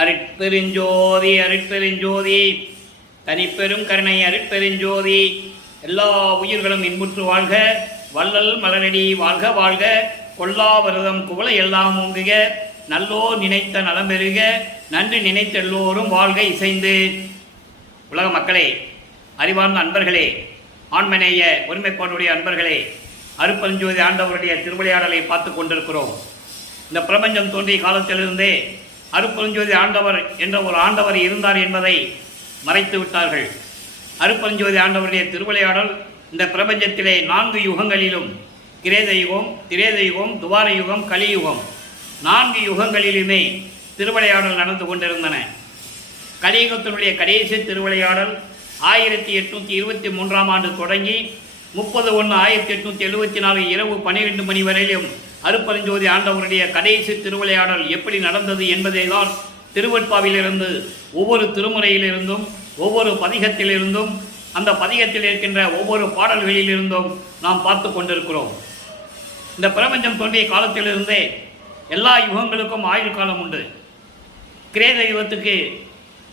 அருட்பெருஞ்சோதி அருட்பெருஞ்சோதி தனிப்பெரும் கருணை அருட்பெருஞ்சோதி. எல்லா உயிர்களும் இன்புற்று வாழ்க, வள்ளல் மலரடி வாழ்க வாழ்க, கொல்லாவிரதம் குவளை எல்லாம் ஓங்குக, நல்லோர் நினைத்த நலம் பெறுக, நன்றி நினைத்த எல்லோரும் வாழ்க இசைந்து. உலக மக்களே, அறிவார்ந்த அன்பர்களே, ஆண்மனேய ஒருமைப்பாடுடைய அன்பர்களே, அருட்பெருஞ்சோதி ஆண்டவருடைய திருவிளையாடலை பார்த்து கொண்டிருக்கிறோம். இந்த பிரபஞ்சம் தோன்றிய காலத்திலிருந்தே அருட்பெருஞ்சோதி ஆண்டவர் என்ற ஒரு ஆண்டவர் இருந்தார் என்பதை மறைத்து விட்டார்கள். அருட்பெருஞ்சோதி ஆண்டவருடைய திருவிளையாடல் இந்த பிரபஞ்சத்திலே 4 யுகங்களிலும், கிரேத யுகம், திரேத யுகம், துவார யுகம், கலியுகம், 4 யுகங்களிலுமே திருவிளையாடல் நடந்து கொண்டிருந்தன. கலியுகத்தினுடைய கடைசி திருவிளையாடல் 1823ஆம் ஆண்டு தொடங்கி 30/1/1874 இரவு 12 மணி வரையிலும் அருட்பெருஞ்சோதி ஆண்டவருடைய கடைசி திருவிளையாடல் எப்படி நடந்தது என்பதை தான் திருவெட்பாவிலிருந்து, ஒவ்வொரு திருமுறையிலிருந்தும், ஒவ்வொரு பதிகத்திலிருந்தும், அந்த பதிகத்தில் இருக்கின்ற ஒவ்வொரு பாடல்களிலிருந்தும் நாம் பார்த்து கொண்டிருக்கிறோம். இந்த பிரபஞ்சம் தோன்றிய காலத்திலிருந்தே எல்லா யுகங்களுக்கும் ஆயுள் காலம் உண்டு. கிரேத யுகத்துக்கு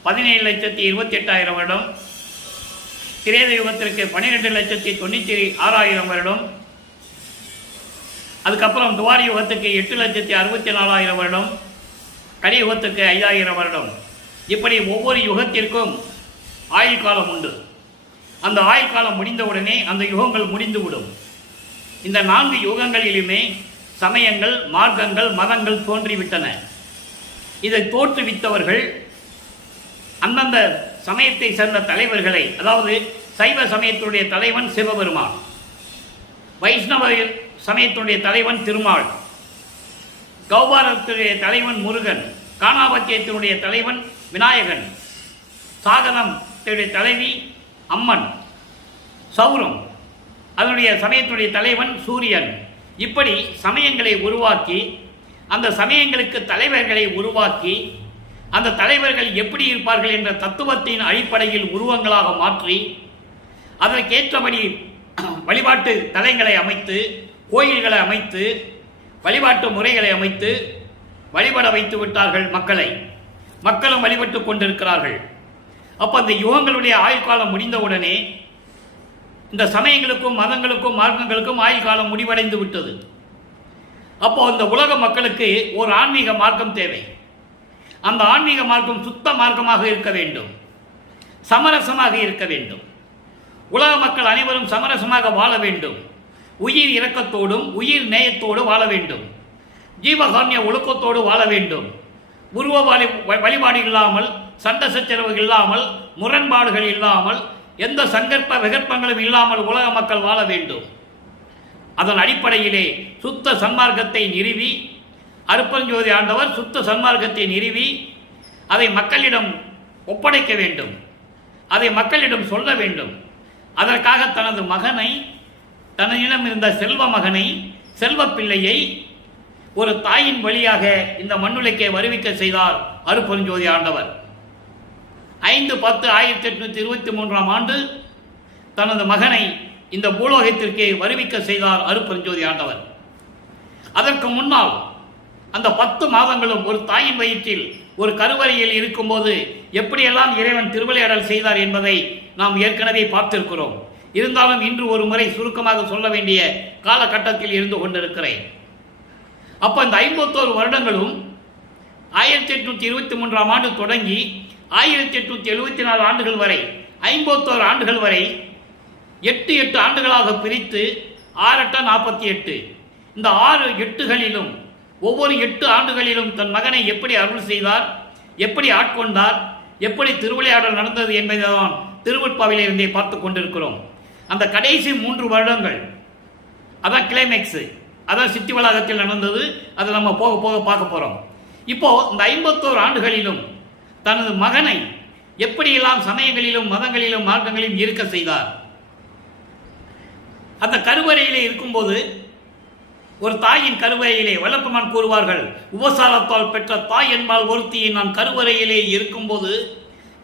17,28,000 வருடம், கிரேத யுகத்திற்கு 12,96,000 வருடம், அதுக்கப்புறம் துவாரி யுகத்துக்கு 8,64,000 வருடம், கலியுகத்துக்கு 5,000 வருடம். இப்படி ஒவ்வொரு யுகத்திற்கும் ஆயுள் காலம் உண்டு. அந்த ஆயுள் காலம் முடிந்தவுடனே அந்த யுகங்கள் முடிந்துவிடும். இந்த 4 யுகங்களிலுமே சமயங்கள், மார்க்கங்கள், மதங்கள் தோன்றிவிட்டன. இதை தோற்றுவித்தவர்கள் அந்தந்த சமயத்தை சேர்ந்த தலைவர்களை, அதாவது சைவ சமயத்துடைய தலைவன் சிவபெருமான், வைஷ்ணவ சமயத்துடைய தலைவன் திருமால், கௌபாரத்துடைய தலைவன் முருகன், காணாபத்தியத்தினுடைய தலைவன் விநாயகன், சாகனத்துடைய தலைவி அம்மன், சௌரம் அதனுடைய சமயத்துடைய தலைவன் சூரியன். இப்படி சமயங்களை உருவாக்கி, அந்த சமயங்களுக்கு தலைவர்களை உருவாக்கி, அந்த தலைவர்கள் எப்படி இருப்பார்கள் என்ற தத்துவத்தின் அடிப்படையில் உருவங்களாக மாற்றி, அதற்கேற்றபடி வழிபாட்டு தலங்களை அமைத்து, கோயில்களை அமைத்து, வழிபாட்டு முறைகளை அமைத்து வழிபட வைத்து விட்டார்கள் மக்களை. மக்களும் வழிபட்டு கொண்டிருக்கிறார்கள். அப்போ அந்த யுகங்களுடைய ஆயுள் காலம் முடிந்தவுடனே இந்த சமயங்களுக்கும், மதங்களுக்கும், மார்க்கங்களுக்கும் ஆயுள் காலம் முடிவடைந்து விட்டது. அப்போ அந்த உலக மக்களுக்கு ஒரு ஆன்மீக மார்க்கம் தேவை. அந்த ஆன்மீக மார்க்கம் சுத்த மார்க்கமாக இருக்க வேண்டும், சமரசமாக இருக்க வேண்டும். உலக மக்கள் அனைவரும் சமரசமாக வாழ வேண்டும். உயிர் இரக்கத்தோடும் உயிர் நேயத்தோடு வாழ வேண்டும். ஜீவகாருண்ய ஒழுக்கத்தோடு வாழ வேண்டும். உருவ வழிபாடு இல்லாமல், சண்டை சச்சரவுகள் இல்லாமல், முரண்பாடுகள் இல்லாமல், எந்த சங்கற்ப விகற்பங்களும் இல்லாமல் உலக மக்கள் வாழ வேண்டும். அதன் அடிப்படையிலே சுத்த சன்மார்க்கத்தை நிறுவி, அருட்பெருஞ்சோதி ஆண்டவர் சுத்த சன்மார்க்கத்தை நிறுவி அதை மக்களிடம் ஒப்படைக்க வேண்டும், அதை மக்களிடம் சொல்ல வேண்டும். அதற்காக தனது மகனை, தன்னிடம் இருந்த செல்வ மகனை, செல்வ பிள்ளையை ஒரு தாயின் வழியாக இந்த மண்ணுலகே வருவிக்க செய்தார் அருட்பெருஞ்சோதி ஆண்டவர். 5/10/1823ஆம் ஆண்டு தனது மகனை இந்த பூலோகத்திற்கு வருவிக்க செய்தார் அருட்பெருஞ்சோதி ஆண்டவர். அதற்கு முன்னால் அந்த 10 மாதங்களும் ஒரு தாயின் வயிற்றில், ஒரு கருவறையில் இருக்கும்போது எப்படியெல்லாம் இறைவன் திருவிளையாடல் செய்தார் என்பதை நாம் ஏற்கனவே பார்த்திருக்கிறோம். இருந்தாலும் இன்று ஒரு முறை சுருக்கமாக சொல்ல வேண்டிய காலகட்டத்தில் இருந்து கொண்டிருக்கிறேன். அப்போ இந்த 51 வருடங்களும் 1823ஆம் ஆண்டு தொடங்கி 1874 ஆண்டுகள் வரை, 51 ஆண்டுகள் வரை 8 ஆண்டுகளாக பிரித்து 6×8 இந்த 6 8களிலும் ஒவ்வொரு 8 ஆண்டுகளிலும் தன் மகனை எப்படி அருள் செய்தார், எப்படி ஆட்கொண்டார், எப்படி திருவிளையாடல் நடந்தது என்பதை தான் திருவெட்பாவிலிருந்தே பார்த்து கொண்டிருக்கிறோம். அந்த கடைசி 3 வருடங்கள் அதான் கிளைமேக்ஸ், அதான் சித்தி வளாகத்தில் நடந்தது. அதை நம்ம போக போக பார்க்க போகிறோம். இப்போ இந்த 51 ஆண்டுகளிலும் தனது மகனை எப்படியெல்லாம் சமயங்களிலும், மதங்களிலும், மார்க்கங்களிலும் இருக்க செய்தார். அந்த கருவறையிலே இருக்கும்போது, ஒரு தாயின் கருவறையிலே வல்லப்பமான் கூறுவார்கள், உபசாரத்தால் பெற்ற தாய் என்பால் ஒருத்தியை நான் கருவறையிலே இருக்கும்போது,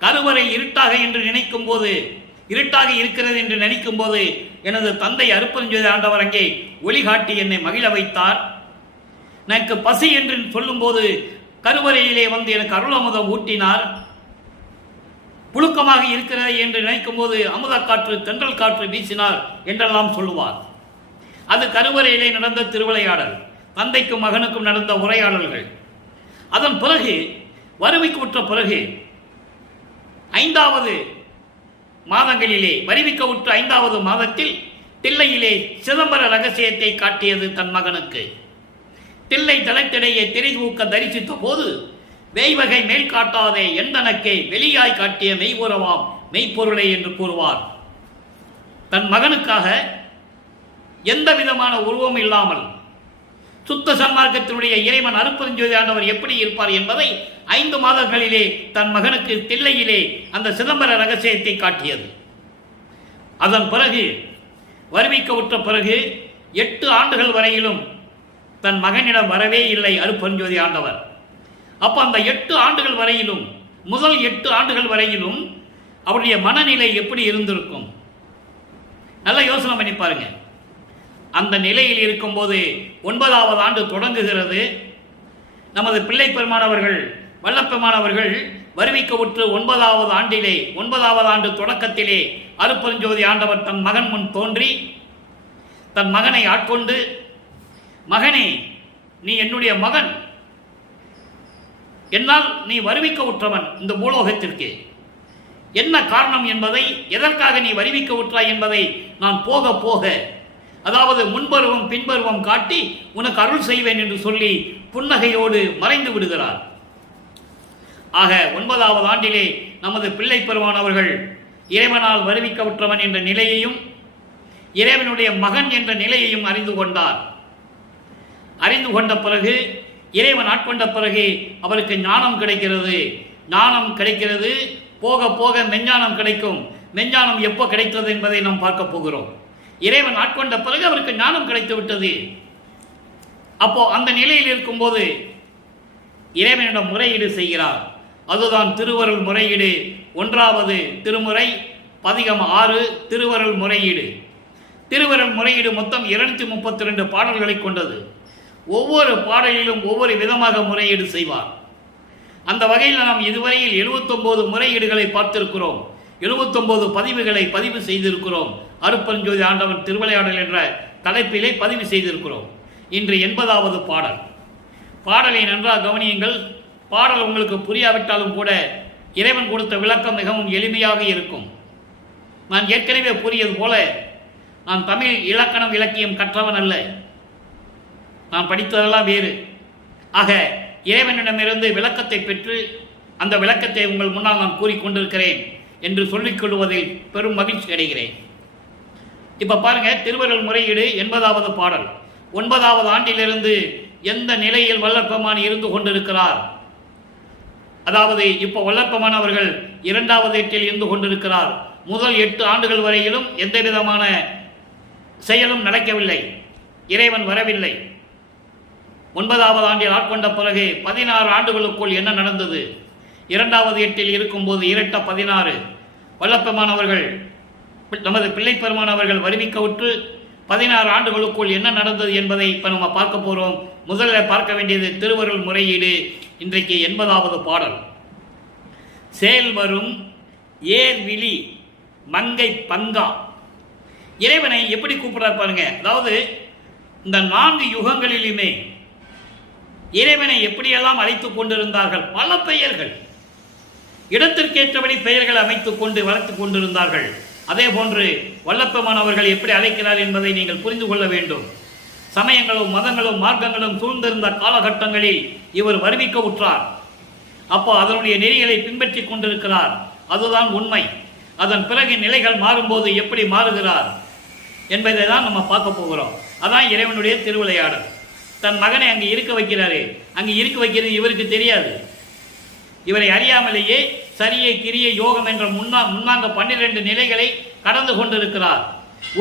கருவறை இருட்டாக என்று நினைக்கும் போது, இருட்டாக இருக்கிறது என்று நினைக்கும் போது எனது தந்தை அருட்பெருஞ்சோதி ஆண்டவர் அங்கே ஒளிகாட்டி என்னை மகிழ வைத்தார். எனக்கு பசி என்று சொல்லும்போது கருவறையிலே வந்து எனக்கு அருளமுதம் ஊட்டினார். புழுக்கமாக இருக்கிறது என்று நினைக்கும் போது அமுத காற்று தென்றல் காற்று வீசினார் என்றெல்லாம் சொல்லுவார். அது கருவறையிலே நடந்த திருவிளையாடல், தந்தைக்கும் மகனுக்கும் நடந்த உரையாடல்கள். அதன் பிறகு வறுமைக்கு உற்ற பிறகு 5வது மாதங்களிலே, வருவிக்க உற்ற 5வது மாதத்தில் தில்லையிலே சிதம்பர ரகசியத்தை காட்டியது தன் மகனுக்கு. தில்லை தளத்திடையே திரைதூக்க தரிசித்த போது வேய்வகை மேல் காட்டாதே எந்தனக்கே வெளியாய் காட்டிய மெய்புறவாம் மெய்ப்பொருளை என்று கூறுவார். தன் மகனுக்காக எந்த விதமான உருவம் இல்லாமல் சுத்த சன்மார்க்கத்தினுடைய இறைவன் அருட்பெருஞ்சோதி ஆண்டவர் எப்படி இருப்பார் என்பதை 5 மாதங்களிலே தன் மகனுக்கு தில்லையிலே அந்த சிதம்பர ரகசியத்தை காட்டியது. அதன் பிறகு வருவிக்க உற்ற பிறகு 8 ஆண்டுகள் வரையிலும் தன் மகனிடம் வரவே இல்லை அருட்பெருஞ்சோதி ஆண்டவர். அப்போ அந்த 8 ஆண்டுகள் வரையிலும், முதல் 8 ஆண்டுகள் வரையிலும் அவருடைய மனநிலை எப்படி இருந்திருக்கும்? நல்ல யோசனை பண்ணி பாருங்க. அந்த நிலையில் இருக்கும்போது 9வது ஆண்டு தொடங்குகிறது. நமது பிள்ளை பெருமானவர்கள், வல்லப்பெருமானவர்கள் வருவிக்க உற்று 9வது ஆண்டிலே, 9வது ஆண்டு தொடக்கத்திலே அருட்பெருஞ்சோதி ஆண்டவர் தன் மகன் முன் தோன்றி தன் மகனை ஆட்கொண்டு, மகனே, நீ என்னுடைய மகன், என்னால் நீ வருவிக்க உற்றவன் இந்த பூலோகத்திற்கு. என்ன காரணம் என்பதை, எதற்காக நீ வருவிக்க உற்றாய் என்பதை நான் போக போக, அதாவது முன்பருவம் பின்பருவம் காட்டி உனக்கு அருள் செய்வேன் என்று சொல்லி புன்னகையோடு மறைந்து விடுகிறார். ஆக 9வது ஆண்டிலே நமது பிள்ளை பெருமானவர்கள் இறைவனால் வருவிக்க உற்றவன் என்ற நிலையையும் இறைவனுடைய மகன் என்ற நிலையையும் அறிந்து கொண்டார். அறிந்து கொண்ட பிறகு, இறைவன் ஆட்கொண்ட பிறகு அவருக்கு ஞானம் கிடைக்கிறது. ஞானம் கிடைக்கிறது, போக போக மெஞ்ஞானம் கிடைக்கும். மெஞ்ஞானம் எப்போ கிடைத்தது என்பதை நாம் பார்க்க போகிறோம். இறைவன் ஆட்கொண்ட பிறகு அவருக்கு ஞானம் கிடைத்து விட்டது. அப்போ அந்த நிலையில் இருக்கும்போது இறைவனிடம் முறையீடு செய்கிறார். அதுதான் திருவருள் முறையீடு. 1வது திருமுறை, பதிகம் 6, திருவருள் முறையீடு. திருவருள் முறையீடு மொத்தம் 232 பாடல்களை கொண்டது. ஒவ்வொரு பாடலிலும் ஒவ்வொரு விதமாக முறையீடு செய்வார். அந்த வகையில் நாம் இதுவரையில் 79 முறையீடுகளை பார்த்திருக்கிறோம். 79 பதிவுகளை பதிவு செய்திருக்கிறோம். அருட்பெருஞ்சோதி ஆண்டவன் திருவிளையாடல் என்ற தலைப்பிலே பதிவு செய்திருக்கிறோம். இன்று 80வது பாடல். பாடலை நன்றாக கவனியுங்கள். பாடல் உங்களுக்கு புரியாவிட்டாலும் கூட இறைவன் கொடுத்த விளக்கம் மிகவும் எளிமையாக இருக்கும். நான் ஏற்கனவே கூறியது போல, நான் தமிழ் இலக்கணம் இலக்கியம் கற்றவன் அல்ல. நான் படித்ததெல்லாம் வேறு. ஆக இறைவனிடமிருந்து விளக்கத்தை பெற்று அந்த விளக்கத்தை உங்கள் முன்னால் நான் கூறிக்கொண்டிருக்கிறேன் என்று சொல்லிக் கொள்வதில் பெரும் மகிழ்ச்சி அடைகிறேன். இப்போ பாருங்க, திருவருள் முறையீடு 80வது பாடல். 9வது ஆண்டிலிருந்து எந்த நிலையில் வல்லற்பெருமான் இருந்து கொண்டிருக்கிறார், அதாவது இப்போ வல்லற்பெருமான் அவர்கள் 2வது எட்டில் இருந்து கொண்டிருக்கிறார். முதல் 8 ஆண்டுகள் வரையிலும் எந்த விதமான செயலும் நடக்கவில்லை, இறைவன் வரவில்லை. 9வது ஆண்டில் ஆட்கொண்ட பிறகு 16 ஆண்டுகளுக்குள் என்ன நடந்தது? 2வது எட்டில் இருக்கும்போது இரட்ட 16 வல்லப்பெருமான் அவர்கள், நமது பிள்ளை பெருமான் அவர்கள் வருவிக்க உற்று 16 ஆண்டுகளுக்குள் என்ன நடந்தது என்பதை இப்போ நம்ம பார்க்க போகிறோம். முதல்ல பார்க்க வேண்டியது திருவருள் முறையீடு. இன்றைக்கு 80வது பாடல். சேல் வரும் ஏர்விழி மங்கை பங்கா. இறைவனை எப்படி கூப்பிடுறார் பாருங்க. அதாவது இந்த 4 யுகங்களிலுமே இறைவனை எப்படியெல்லாம் அழைத்துக் கொண்டிருந்தார்கள். பல பெயர்கள், இடத்திற்கேற்றபடி பெயர்கள் அமைத்துக் கொண்டு வளர்த்துக் கொண்டிருந்தார்கள். அதே போன்று வல்லப்பெருமான் அவர்கள் எப்படி அழைக்கிறார் என்பதை நீங்கள் புரிந்து கொள்ள வேண்டும். சமயங்களும் மதங்களும் மார்க்கங்களும் சூழ்ந்திருந்த காலகட்டங்களில் இவர் வருவிக்க உற்றார். அப்போ அதனுடைய நெறிகளை பின்பற்றி கொண்டிருக்கிறார். அதுதான் உண்மை. அதன் பிறகு நிலைகள் மாறும்போது எப்படி மாறுகிறார் என்பதை தான் நம்ம பார்க்க போகிறோம். அதான் இறைவனுடைய திருவிளையாடல். தன் மகனை அங்கே இருக்க வைக்கிறாரு. அங்கே இருக்க வைக்கிறது இவருக்கு தெரியாது. இவரை அறியாமலேயே சரியை கிரிய யோகம் என்ற முன்னாங்க 12 நிலைகளை கடந்து கொண்டிருக்கிறார்.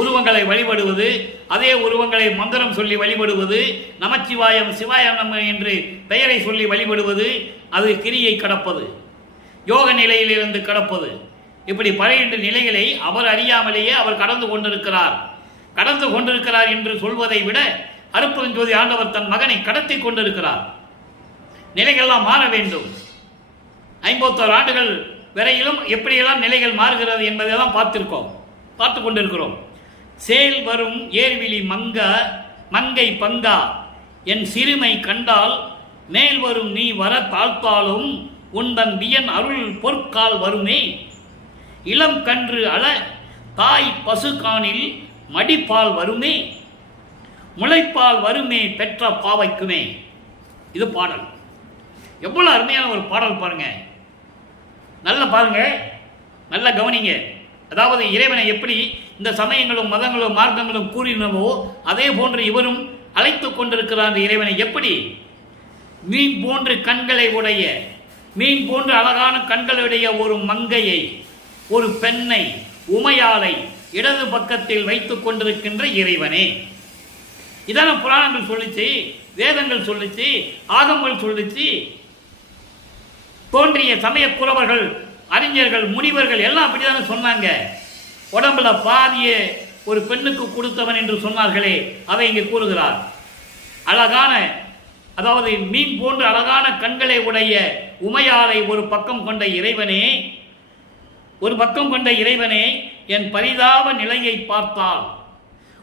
உருவங்களை வழிபடுவது, அதே உருவங்களை மந்திரம் சொல்லி வழிபடுவது, நமச்சிவாயம் சிவாயம் நம என்று பெயரை சொல்லி வழிபடுவது, அது கிரியை கடப்பது, யோக நிலையிலிருந்து கடப்பது, இப்படி 12 நிலைகளை அவர் அறியாமலேயே அவர் கடந்து கொண்டிருக்கிறார். கடந்து கொண்டிருக்கிறார் என்று சொல்வதை விட அருட்பெருஞ்சோதி ஆண்டவர் தன் மகனை கடத்தி கொண்டிருக்கிறார். நிலைகள்லாம் மாற வேண்டும். 51 ஆண்டுகள் வரையிலும் எப்படியெல்லாம் நிலைகள் மாறுகிறது என்பதையெல்லாம் பார்த்து கொண்டிருக்கிறோம். சேல் வரும் ஏர்விழி மங்கை பங்கா என் சிறுமை கண்டால் மேல் வரும் நீ வர தாழ்த்தாலும் உந்தன் வியன் அருள் பொற்கால் வருமே. இளம் கன்று அல தாய் பசுகானில் மடிப்பால் வருமே. முளைப்பால் வருமே பெற்ற பாவைக்குமே. இது பாடல். எவ்வளவு அருமையான ஒரு பாடல் பாருங்க. நல்லா பாருங்க, நல்லா கவனிங்க. அதாவது இறைவனை எப்படி இந்த சமயங்களும் மதங்களும் மார்க்கங்களும் கூறினவோ அதே போன்று இவரும் அழைத்து கொண்டிருக்கிறார். அந்த இறைவனை எப்படி மீன் போன்று கண்களை உடைய, மீன் போன்று அழகான கண்களுடைய ஒரு மங்கையை, ஒரு பெண்ணை, உமையாளை இடது பக்கத்தில் வைத்துக் கொண்டிருக்கின்ற இறைவனே. இதான புராணங்கள் சொல்லிச்சு, வேதங்கள் சொல்லிச்சு, ஆகமங்கள் சொல்லிச்சு. தோன்றிய சமய புலவர்கள், அறிஞர்கள், முனிவர்கள் எல்லாம் அப்படிதானே சொன்னாங்க. உடம்புல பாதிய ஒரு பெண்ணுக்கு கொடுத்தவன் என்று சொன்னார்களே, அதை இங்கு கூறுகிறார். அழகான, அதாவது மீன் போன்று அழகான கண்களை உடைய உமையாளை ஒரு பக்கம் கொண்ட இறைவனே, என் பரிதாப நிலையை பார்த்தால்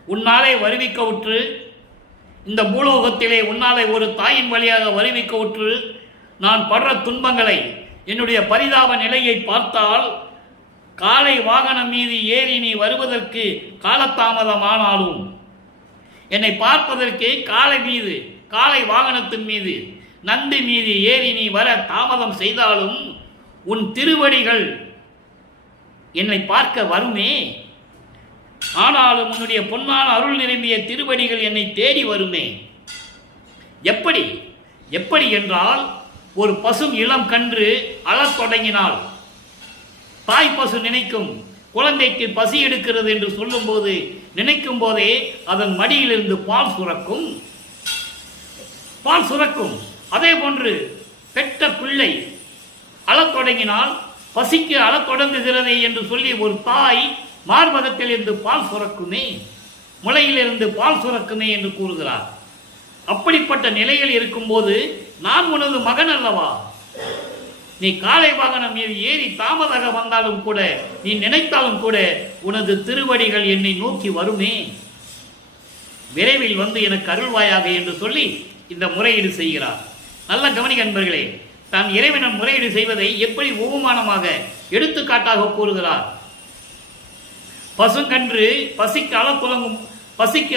உன்னாலே வருவிக்க உற்று, இந்த பூலோகத்திலே உன்னாலே ஒரு தாயின் வழியாக வருவிக்க உற்று நான் படுற துன்பங்களை, என்னுடைய பரிதாப நிலையை பார்த்தால் காலை வாகனம் மீது ஏறி நீ வருவதற்கு காலதாமதமானாலும், என்னை பார்ப்பதற்கு காலை வாகனத்தின் மீது, நந்தி மீது ஏறி நீ வர தாமதம் செய்தாலும் உன் திருவடிகள் என்னை பார்க்க வருமே. ஆனாலும் உன்னுடைய பொன்னான அருள் நிரம்பிய திருவடிகள் என்னை தேடி வருமே. எப்படி என்றால், ஒரு பசு இளம் கன்று அழத் தொடங்கினால் தாய் பசு நினைக்கும் குழந்தைக்கு பசி எடுக்கிறது என்று சொல்லும் போது நினைக்கும் போதே அதன் மடியிலிருந்து பால் சுரக்கும். அதே போன்று பெற்ற பிள்ளை அழத் தொடங்கினால் பசிக்கு அழத் தொடங்குகிறதே என்று சொல்லி ஒரு தாய் மார்பகத்தில் இருந்து பால் சுரக்குமே, முளையிலிருந்து பால் சுரக்குமே என்று கூறுகிறார். அப்படிப்பட்ட நிலையில் இருக்கும்போது நான் உனது மகன் அல்லவா? நீ காலை வாகனம் மீது ஏறி தாமதாக வந்தாலும் கூட, நீ நினைத்தாலும் கூட உனது திருவடிகள் என்னை நோக்கி வருமே. விரைவில் வந்து எனக்கு அருள்வாயாக என்று சொல்லி இந்த முறையீடு செய்கிறார். நல்ல கவனிக்க நண்பர்களே, தான் இறைவனம் முறையீடு செய்வதை எப்படி உபமானமாக எடுத்துக்காட்டாக கூறுகிறார். பசுங்கன்று பசிக்கு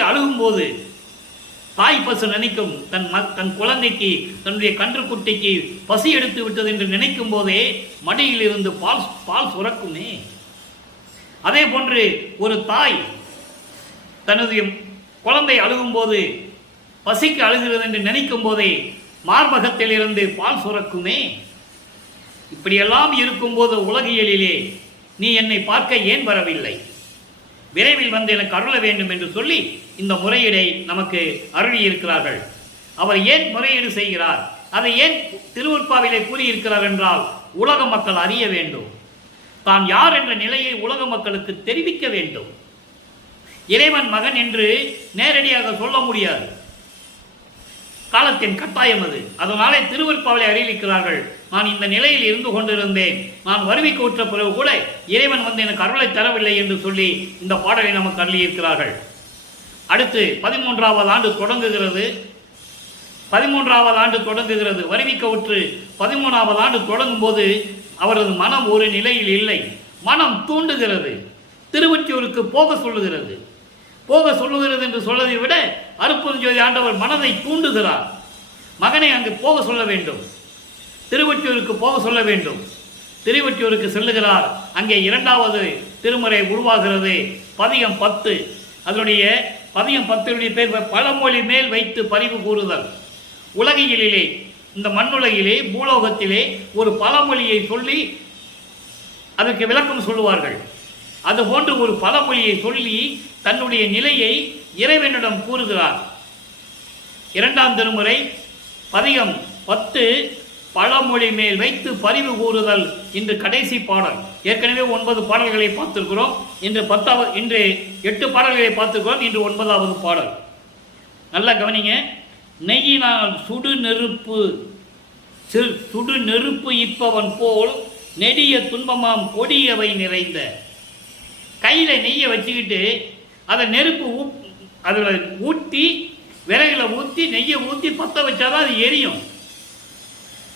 அழுகும் போது தாய் பசு நினைக்கும் தன் குழந்தைக்கு, தன்னுடைய கன்றுக்குட்டிக்கு பசி எடுத்து விட்டது என்று நினைக்கும் போதே மடியில் இருந்து பால் சுரக்குமே. அதே போன்று ஒரு தாய் தனது குழந்தை அழுகும் போது, பசிக்கு அழுகிறது என்று நினைக்கும் போதே மார்பகத்தில் இருந்து பால் சுரக்குமே. இப்படியெல்லாம் இருக்கும்போது உலகியலிலே நீ என்னை பார்க்க ஏன் வரவில்லை? விரைவில் வந்து எனக்கு அருள வேண்டும் என்று சொல்லி இந்த முறையீடை நமக்கு அருளி இருக்கிறார்கள். அவர் ஏன் முறையீடு செய்கிறார், அதை ஏன் திருவருட்பாவிலே கூறியிருக்கிறார் என்றால், உலக மக்கள் அறிய வேண்டும், தான் யார் என்ற நிலையை உலக மக்களுக்கு தெரிவிக்க வேண்டும். இறைவன் மகன் என்று நேரடியாக சொல்ல முடியாது, காலத்தின் கட்டாயம் அது. அதனாலே திருவருட்பாவிலே அறிவிக்கிறார்கள், நான் இந்த நிலையில் இருந்து கொண்டிருந்தேன், நான் வருவிக்க உற்ற பிறகு கூட இறைவன் வந்து எனக்கு அருளை தரவில்லை என்று சொல்லி இந்த பாடலை நமக்கு அருளியிருக்கிறார்கள். அடுத்து 13வது ஆண்டு தொடங்குகிறது. 13வது ஆண்டு தொடங்குகிறது. வருவிக்க உற்று 13வது ஆண்டு தொடங்கும் போது அவரது மனம் ஒரு நிலையில் இல்லை. மனம் தூண்டுகிறது, திருவொற்றியூருக்கு போக சொல்லுகிறது. என்று சொல்வதை விட அருட்பெருஞ்சோதி ஆண்டவர் மனதை தூண்டுகிறார். மகனை அங்கு போக சொல்ல வேண்டும், திருவொற்றியூருக்கு போக சொல்ல வேண்டும். திருவொற்றியூருக்கு செல்லுகிறார். அங்கே 2வது திருமுறை உருவாகிறது. பதிகம் 10. அதனுடைய பதிகம் 10 பேர் பழமொழி மேல் வைத்து பரிவு கூறுதல். உலகியலிலே, இந்த மண்ணுலகிலே, பூலோகத்திலே ஒரு பழமொழியை சொல்லி அதற்கு விளக்கம் சொல்லுவார்கள். அதுபோன்று ஒரு பழமொழியை சொல்லி தன்னுடைய நிலையை இறைவனிடம் கூறுகிறார். 2ஆம் திருமுறை பதிகம் 10 பழமொழி மேல் வைத்து பரிவு கூறுதல். இன்று கடைசி பாடல். ஏற்கனவே 9 பாடல்களை பார்த்திருக்கிறோம். இன்று 8 பாடல்களை பார்த்திருக்கிறோம். இன்று 9வது பாடல். நல்லா கவனிங்க. நெய்யினால் சுடு நெருப்பு சுடு நெருப்பு இப்பவன் போல் நெடிய துன்பமாம் கொடியவை நிறைந்த. கையில் நெய்யை வச்சுக்கிட்டு அதை நெருப்பு அதில் ஊற்றி விறகுல ஊற்றி நெய்யை ஊற்றி பற்ற வச்சாதான் அது எரியும்.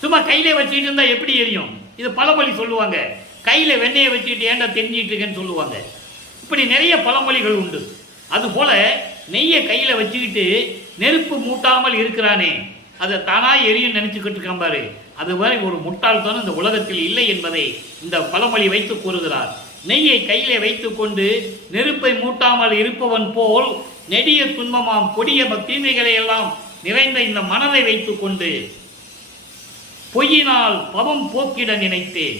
சும்மா கையிலே வச்சுக்கிட்டு இருந்தால் எப்படி எரியும்? இது பழமொழி சொல்லுவாங்க. கையில் வெண்ணெயை வச்சுக்கிட்டு ஏன்டா தெரிஞ்சிட்டு இருக்கேன்னு சொல்லுவாங்க. இப்படி நிறைய பழமொழிகள் உண்டு. அதுபோல் நெய்யை கையில் வச்சுக்கிட்டு நெருப்பு மூட்டாமல் இருக்கிறானே, அதை தானாக எரியும் நினச்சிக்கிட்டு இருக்கான் பாரு. அதுவரை ஒரு முட்டாள்தான் இந்த உலகத்தில் இல்லை என்பதை இந்த பழமொழி வைத்து கூறுகிறார். நெய்யை கையிலே வைத்து கொண்டு நெருப்பை மூட்டாமல் இருப்பவன் போல் நெடிய துன்பமாம் கொடிய தீமைகளை எல்லாம் நிறைந்த இந்த மனதை வைத்துக் கொண்டு பொய்யினால் பவம் போக்கிட நினைத்தேன்.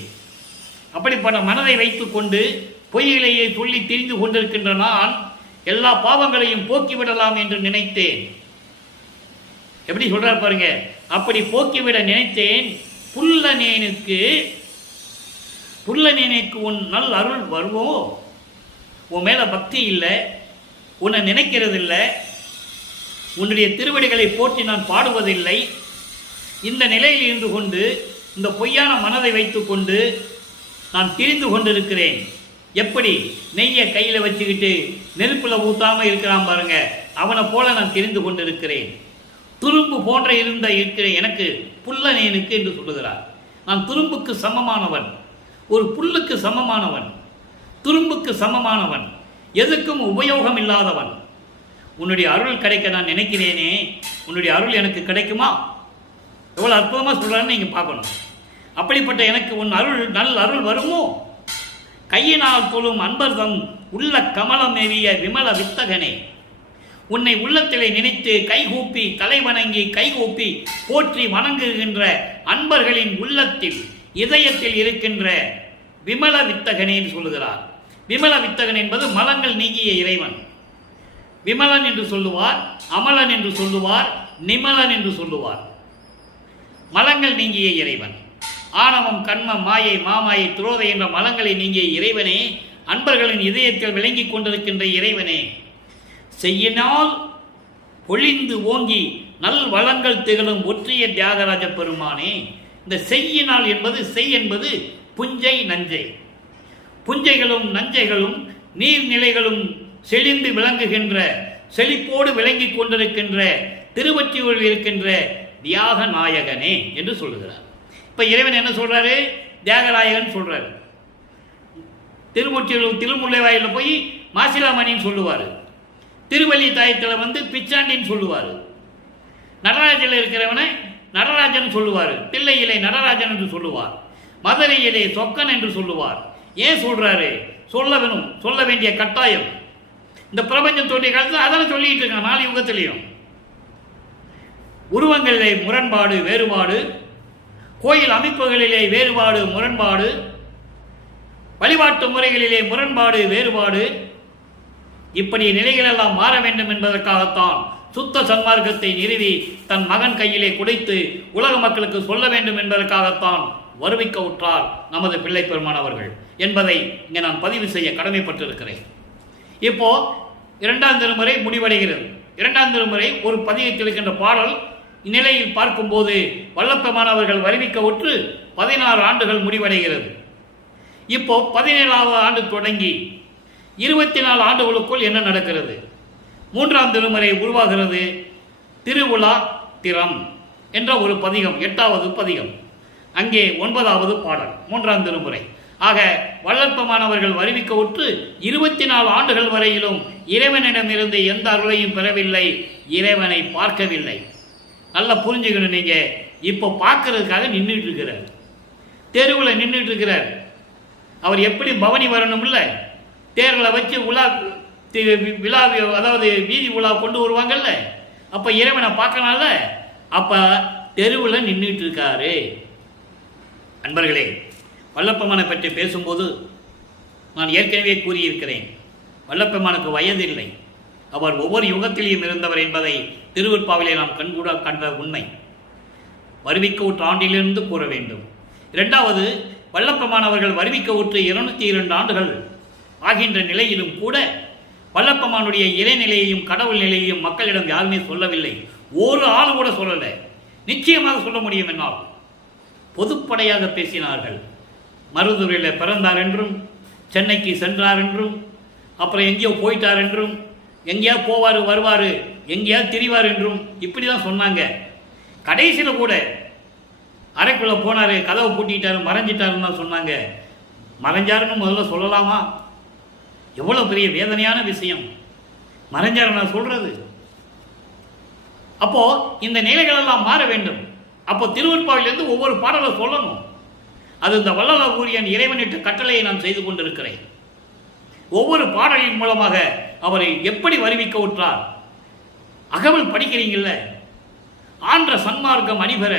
அப்படிப்பட்ட மனதை வைத்துக் கொண்டு பொய்களையே சொல்லி திரிந்து கொண்டிருக்கின்ற நான் எல்லா பாவங்களையும் போக்கிவிடலாம் என்று நினைத்தேன். எப்படி சொல்றார் பாருங்க. அப்படி போக்கிவிட நினைத்தேன். புல்லனேனுக்கு உன் நல் அருள் வருவோ? உன் மேல பக்தி இல்லை, உன்னை நினைக்கிறது இல்லை, உன்னுடைய திருவடிகளை போற்றி நான் பாடுவதில்லை. இந்த நிலையில் இருந்து கொண்டு இந்த பொய்யான மனதை வைத்துக்கொண்டு நான் திரிந்து கொண்டிருக்கிறேன். எப்படி நெய்யை கையில் வச்சுக்கிட்டு நெருப்பில் ஊற்றாமல் இருக்கிறான் பாருங்க, அவனை போல நான் திரிந்து கொண்டிருக்கிறேன். துரும்பு போன்ற இருக்கிற எனக்கு புல்லனேனுக்கு என்று சொல்லுகிறார். நான் துரும்புக்கு சமமானவன், ஒரு புல்லுக்கு சமமானவன், துரும்புக்கு சமமானவன், எதுக்கும் உபயோகம் இல்லாதவன். உன்னுடைய அருள் கிடைக்க நான் நினைக்கிறேனே, உன்னுடைய அருள் எனக்கு கிடைக்குமா? எவ்வளோ அற்புதமாக சொல்கிறான்னு நீங்கள் பார்க்கணும். அப்படிப்பட்ட எனக்கு உன் அருள் நல் அருள் வருமோ? கையினால் தொழும் அன்பர்தம் உள்ள கமலம் மேவிய விமல வித்தகனே, உன்னை உள்ளத்திலே நினைத்து கைகூப்பி தலை வணங்கி கைகூப்பி போற்றி வணங்குகின்ற அன்பர்களின் உள்ளத்தில் இதயத்தில் இருக்கின்ற விமல வித்தகனே என்று சொல்லுகிறார். விமல வித்தகன் என்பது மலங்கள் நீங்கிய இறைவன். விமலன் என்று சொல்லுவார், அமலன் என்று சொல்லுவார், நிமலன் என்று சொல்லுவார். மலங்கள் நீங்கிய இறைவன், ஆணவம் கண்மம் மாயை மாமாயை துரோதை என்ற மலங்களை நீங்கிய இறைவனே, அன்பர்களின் இதயத்தில் விளங்கிக் கொண்டிருக்கின்ற இறைவனே, செய்யினால் பொழிந்து ஓங்கி நல் வளங்கள் திகழும் ஒற்றிய தியாகராஜ பெருமானே. இந்த செய்யினால் என்பது செய் என்பது புஞ்சை நஞ்சை. புஞ்சைகளும் நஞ்சைகளும் நீர்நிலைகளும் செழிந்து விளங்குகின்ற செழிப்போடு விளங்கிக் கொண்டிருக்கின்ற திருவொற்றியூரில் இருக்கின்ற தியாக நாயகனே என்று சொல்லுகிறார். இப்ப இறைவன் என்ன சொல்றாரு? தியாகநாயகன் சொல்றாரு. திருவொற்றியூர் திருமுல்லைவாயில் போய் மாசிலாமணின்னு சொல்லுவார். திருவள்ளி தாயத்தில் பிச்சாண்டின்னு சொல்லுவார். நடராஜில் இருக்கிறவனை நடராஜன் சொல்லுவார். தில்லையிலே நடராஜன் என்று சொல்லுவார். மதுரையிலே சொக்கன் என்று சொல்லுவார். ஏன் சொல்றாரு? சொல்ல வேண்டிய கட்டாயம். இந்த பிரபஞ்சம் தோன்றிய காலத்தில் அதெல்லாம் சொல்லிட்டு இருக்காங்க. 4 யுகத்திலையும் உருவங்களிலே முரண்பாடு வேறுபாடு, கோயில் அமைப்புகளிலே வேறுபாடு முரண்பாடு, வழிபாட்டு முறைகளிலே முரண்பாடு வேறுபாடு, இப்படி நிலைகளெல்லாம் மாற வேண்டும் என்பதற்காகத்தான் சுத்த சன்மார்க்கத்தை நிறுவி தன் மகன் கையிலே குடைத்து உலக மக்களுக்கு சொல்ல வேண்டும் என்பதற்காகத்தான் வருவிக்க உற்றார் நமது பிள்ளை பெருமான் அவர்கள் என்பதை இங்கே நான் பதிவு செய்ய கடமைப்பட்டிருக்கிறேன். இப்போ 2ஆம் திருமுறை முடிவடைகிறது. 2ஆம் திருமுறை ஒரு பதிகத்தில் இருக்கின்ற பாடல் இந்நிலையில் பார்க்கும்போது வல்லப்பெருமான் அவர்கள் வருவிக்க உற்று 16 ஆண்டுகள் முடிவடைகிறது. இப்போ 17வது ஆண்டு தொடங்கி 24 ஆண்டுகளுக்குள் என்ன நடக்கிறது? 3ஆம் திருமுறை உருவாகிறது. திருவிழா திறம் என்ற ஒரு பதிகம், 8வது பதிகம். அங்கே 9வது பாடல் 3ஆம் திருமுறை. ஆக வல்லற்பமானவர்கள் வருவிக்க உற்று 24 ஆண்டுகள் வரையிலும் இறைவனிடமிருந்து எந்த அருளையும் பெறவில்லை, இறைவனை பார்க்கவில்லை. நல்லா புரிஞ்சுக்கணும். நீங்க இப்போ பார்க்கறதுக்காக நின்றுட்டு இருக்கிறார், தெருவில் நின்றுட்டு இருக்கிறார். அவர் எப்படி பவனி வரணும் இல்லை, தேர்களை வச்சு விழா அதாவது வீதி உலா கொண்டு வருவாங்கல்ல, அப்ப இறைவனை பார்க்கனால அப்ப தெருவில் நின்றுட்டு இருக்காரு. அன்பர்களே, வல்லப்பெருமானை பற்றி பேசும்போது நான் ஏற்கனவே கூறியிருக்கிறேன், வல்லப்பெருமானுக்கு வயது இல்லை, அவர் ஒவ்வொரு யுகத்திலையும் இருந்தவர் என்பதை திருவருட்பாவிலே நாம் கண்கூட கண்ட உண்மை. வருவிக்க உற்ற ஆண்டிலிருந்து கூற வேண்டும். 2வது, வல்லப்பெருமான் அவர்கள் வருவிக்க உற்று 202 ஆண்டுகள் ஆகின்ற நிலையிலும் கூட வல்லப்பெருமானுடைய இறைநிலையையும் கடவுள் நிலையையும் மக்களிடம் யாருமே சொல்லவில்லை. ஒரு ஆள் கூட சொல்லலை. நிச்சயமாக சொல்ல முடியும் என்னால். பொதுப்படையாக பேசினார்கள். மருதூரில் பிறந்தார் என்றும், சென்னைக்கு சென்றார் என்றும், அப்புறம் எங்கேயோ போயிட்டார் என்றும், எங்கேயா போவார் வருவார், எங்கேயா திரிவார் என்றும் இப்படி தான் சொன்னாங்க. கடைசியில் கூட அறைக்குள்ளே போனார், கதவை பூட்டிட்டார், மறைஞ்சிட்டாருன்னு தான் சொன்னாங்க. மறைஞ்சாருன்னு முதல்ல சொல்லலாமா? எவ்வளோ பெரிய வேதனையான விஷயம். மறைஞ்சாரு நான் சொல்கிறது. அப்போ இந்த நிலைகளெல்லாம் மாற வேண்டும். அப்போ திருவருட்பாவிலிருந்து ஒவ்வொரு பாடலை சொல்லணும். அது இந்த வள்ளலார் கூறிய இறைவனிட்ட கட்டளையை நான் செய்து கொண்டிருக்கிறேன். ஒவ்வொரு பாடலின் மூலமாக அவரை எப்படி வருவிக்க உற்றார். அகவல் படிக்கிறீங்கல்ல, ஆன்ற சன்மார்க்கம் அணிபெற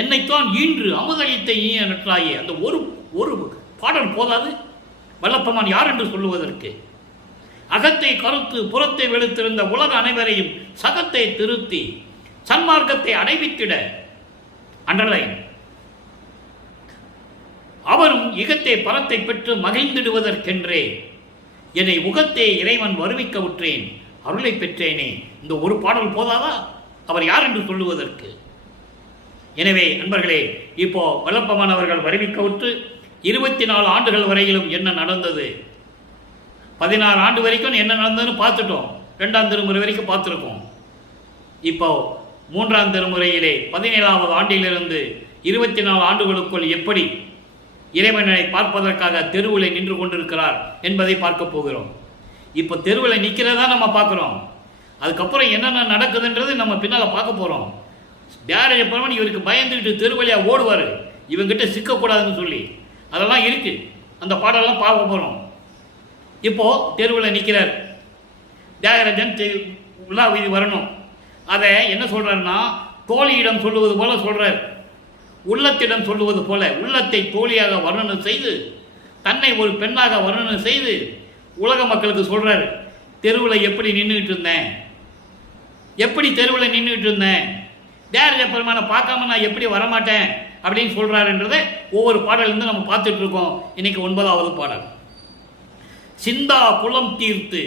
என்னைத்தான் ஈன்று அமுதளித்த ஈய நற்றாயே, அந்த ஒரு பாடல் போதாது வல்லப்பமான் யார் என்று சொல்லுவதற்கு. அகத்தை கருத்து புறத்தை வெளுத்திருந்த உலக அனைவரையும் சகத்தை திருத்தி சன்மார்க்கத்தை அடைவித்திட அண்டர்லைன் அவரும் இகத்தை பரத்தை பெற்று மகிழ்ந்திடுவதற்கென்றே என்னை உகத்தே இறைவன் வருவிக்க உற்றேன், அருளை பெற்றேனே. இந்த ஒரு பாடல் போதாதா அவர் யார் என்று சொல்லுவதற்கு? எனவே நண்பர்களே, இப்போ வல்லப்பமானவர்கள் வருவிக்க உற்று 24 ஆண்டுகள் வரையிலும் என்ன நடந்தது, 16 ஆண்டு வரைக்கும் என்ன நடந்ததுன்னு பார்த்துட்டோம். 2ஆம் திருமுறை வரைக்கும் பார்த்துருக்கோம். இப்போ 3ஆம் திருமுறையிலே 17ஆவது ஆண்டிலிருந்து 24 ஆண்டுகளுக்குள் எப்படி இறைவனை பார்ப்பதற்காக தெருவில் நின்று கொண்டிருக்கிறார் என்பதை பார்க்க போகிறோம். இப்போ தெருவில் நிற்கிறதா நம்ம பார்க்குறோம். அதுக்கப்புறம் என்னென்ன நடக்குதுன்றது நம்ம பின்னால் பார்க்க போகிறோம். தியாகராஜ பெருமான் இவருக்கு பயந்துக்கிட்டு தெருவழியாக ஓடுவார், இவங்கிட்ட சிக்கக்கூடாதுன்னு சொல்லி. அதெல்லாம் இருக்குது, அந்த பாடலாம் பார்க்க போகிறோம். இப்போது தெருவில் நிற்கிறார் தியாகராஜன், உள்ளா வீதி வரணும். அதை என்ன சொல்கிறாருன்னா, தோழியிடம் சொல்லுவது போல சொல்கிறார், உள்ளத்திடம் சொல்லுவது போல. உள்ளத்தை தோழியாக வர்ணனை செய்து, தன்னை ஒரு பெண்ணாக வர்ணனை செய்து உலக மக்களுக்கு சொல்கிறார், தெருவில் எப்படி நின்றுக்கிட்டு இருந்தேன், எப்படி தெருவில் நின்றுக்கிட்டு இருந்தேன், தியாகராஜ பெருமானை பார்க்காம நான் எப்படி வரமாட்டேன் அப்படின்னு சொல்கிறாருன்றதை ஒவ்வொரு பாடலிருந்து நம்ம பார்த்துட்டு இருக்கோம். இன்னைக்கு 9வது பாடல். சிந்தா குலம் தீர்த்து,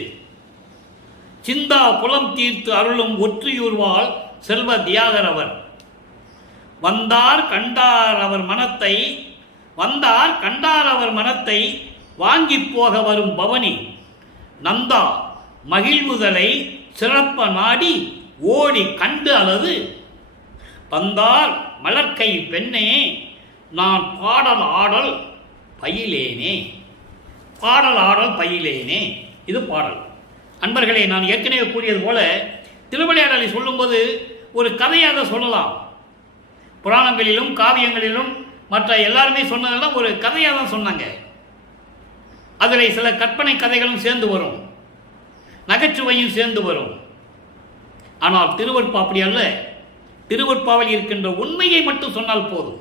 சிந்தா குலம் தீர்த்து அருளும் ஒற்றியூர்வாள் செல்வ தியாகர் அவர். வந்தார் கண்டார் அவர் மனத்தை, வந்தார் கண்டார் அவர் மனத்தை வாங்கி போக வரும் பவனி நந்தா மகிழ்வுதலை சிறப்ப நாடி ஓடி கண்டு அல்லது வந்தார் மலர்க்கை பெண்ணே நான் பாடல் ஆடல் பயிலேனே, பாடல் ஆடல் பயிலேனே. இது பாடல். அன்பர்களே, நான் ஏற்கனவே கூறியது போல திருவிளையாடலை சொல்லும்போது ஒரு கதையாக சொல்லலாம். புராணங்களிலும் காவியங்களிலும் மற்ற எல்லாருமே சொன்னதெல்லாம் ஒரு கதையாக தான் சொன்னாங்க. அதில் சில கற்பனை கதைகளும் சேர்ந்து வரும், நகைச்சுவையும் சேர்ந்து வரும். ஆனால் திருவருட்பா அப்படி அல்ல. திருவருட்பாவில் இருக்கின்ற உண்மையை மட்டும் சொன்னால் போதும்.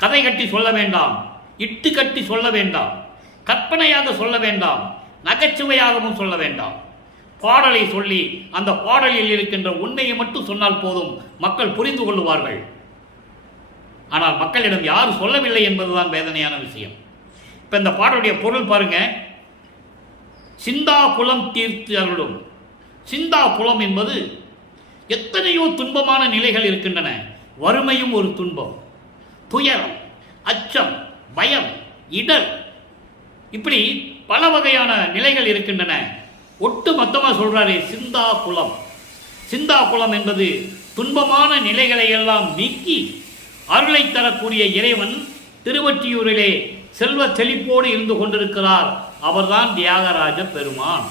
கதை கட்டி சொல்ல வேண்டாம், இட்டு கட்டி சொல்ல வேண்டாம், கற்பனையாக சொல்ல வேண்டாம், நகைச்சுவையாகவும் சொல்ல வேண்டாம். பாடலை சொல்லி அந்த பாடலில் இருக்கின்ற உண்மையை மட்டும் சொன்னால் போதும், மக்கள் புரிந்து கொள்ளுவார்கள். ஆனால் மக்களிடம் யார் சொல்லவில்லை என்பதுதான் வேதனையான விஷயம். இப்போ இந்த பாடலுடைய பொருள் பாருங்க. சிந்தா குலம் தீர்த்து அருளும். சிந்தா குலம் என்பது எத்தனையோ துன்பமான நிலைகள் இருக்கின்றன. வறுமையும் ஒரு துன்பம், துயரம், அச்சம், பயம், இடர், இப்படி பல வகையான நிலைகள் இருக்கின்றன. ஒட்டு மொத்தமாக சொல்றாரு சிந்தா குலம். சிந்தா குலம் என்பது துன்பமான நிலைகளை எல்லாம் நீக்கி அருளை தரக்கூடிய இறைவன் திருவொற்றியூரிலே செல்வ செழிப்போடு இருந்து கொண்டிருக்கிறார். அவர்தான் தியாகராஜ பெருமான்.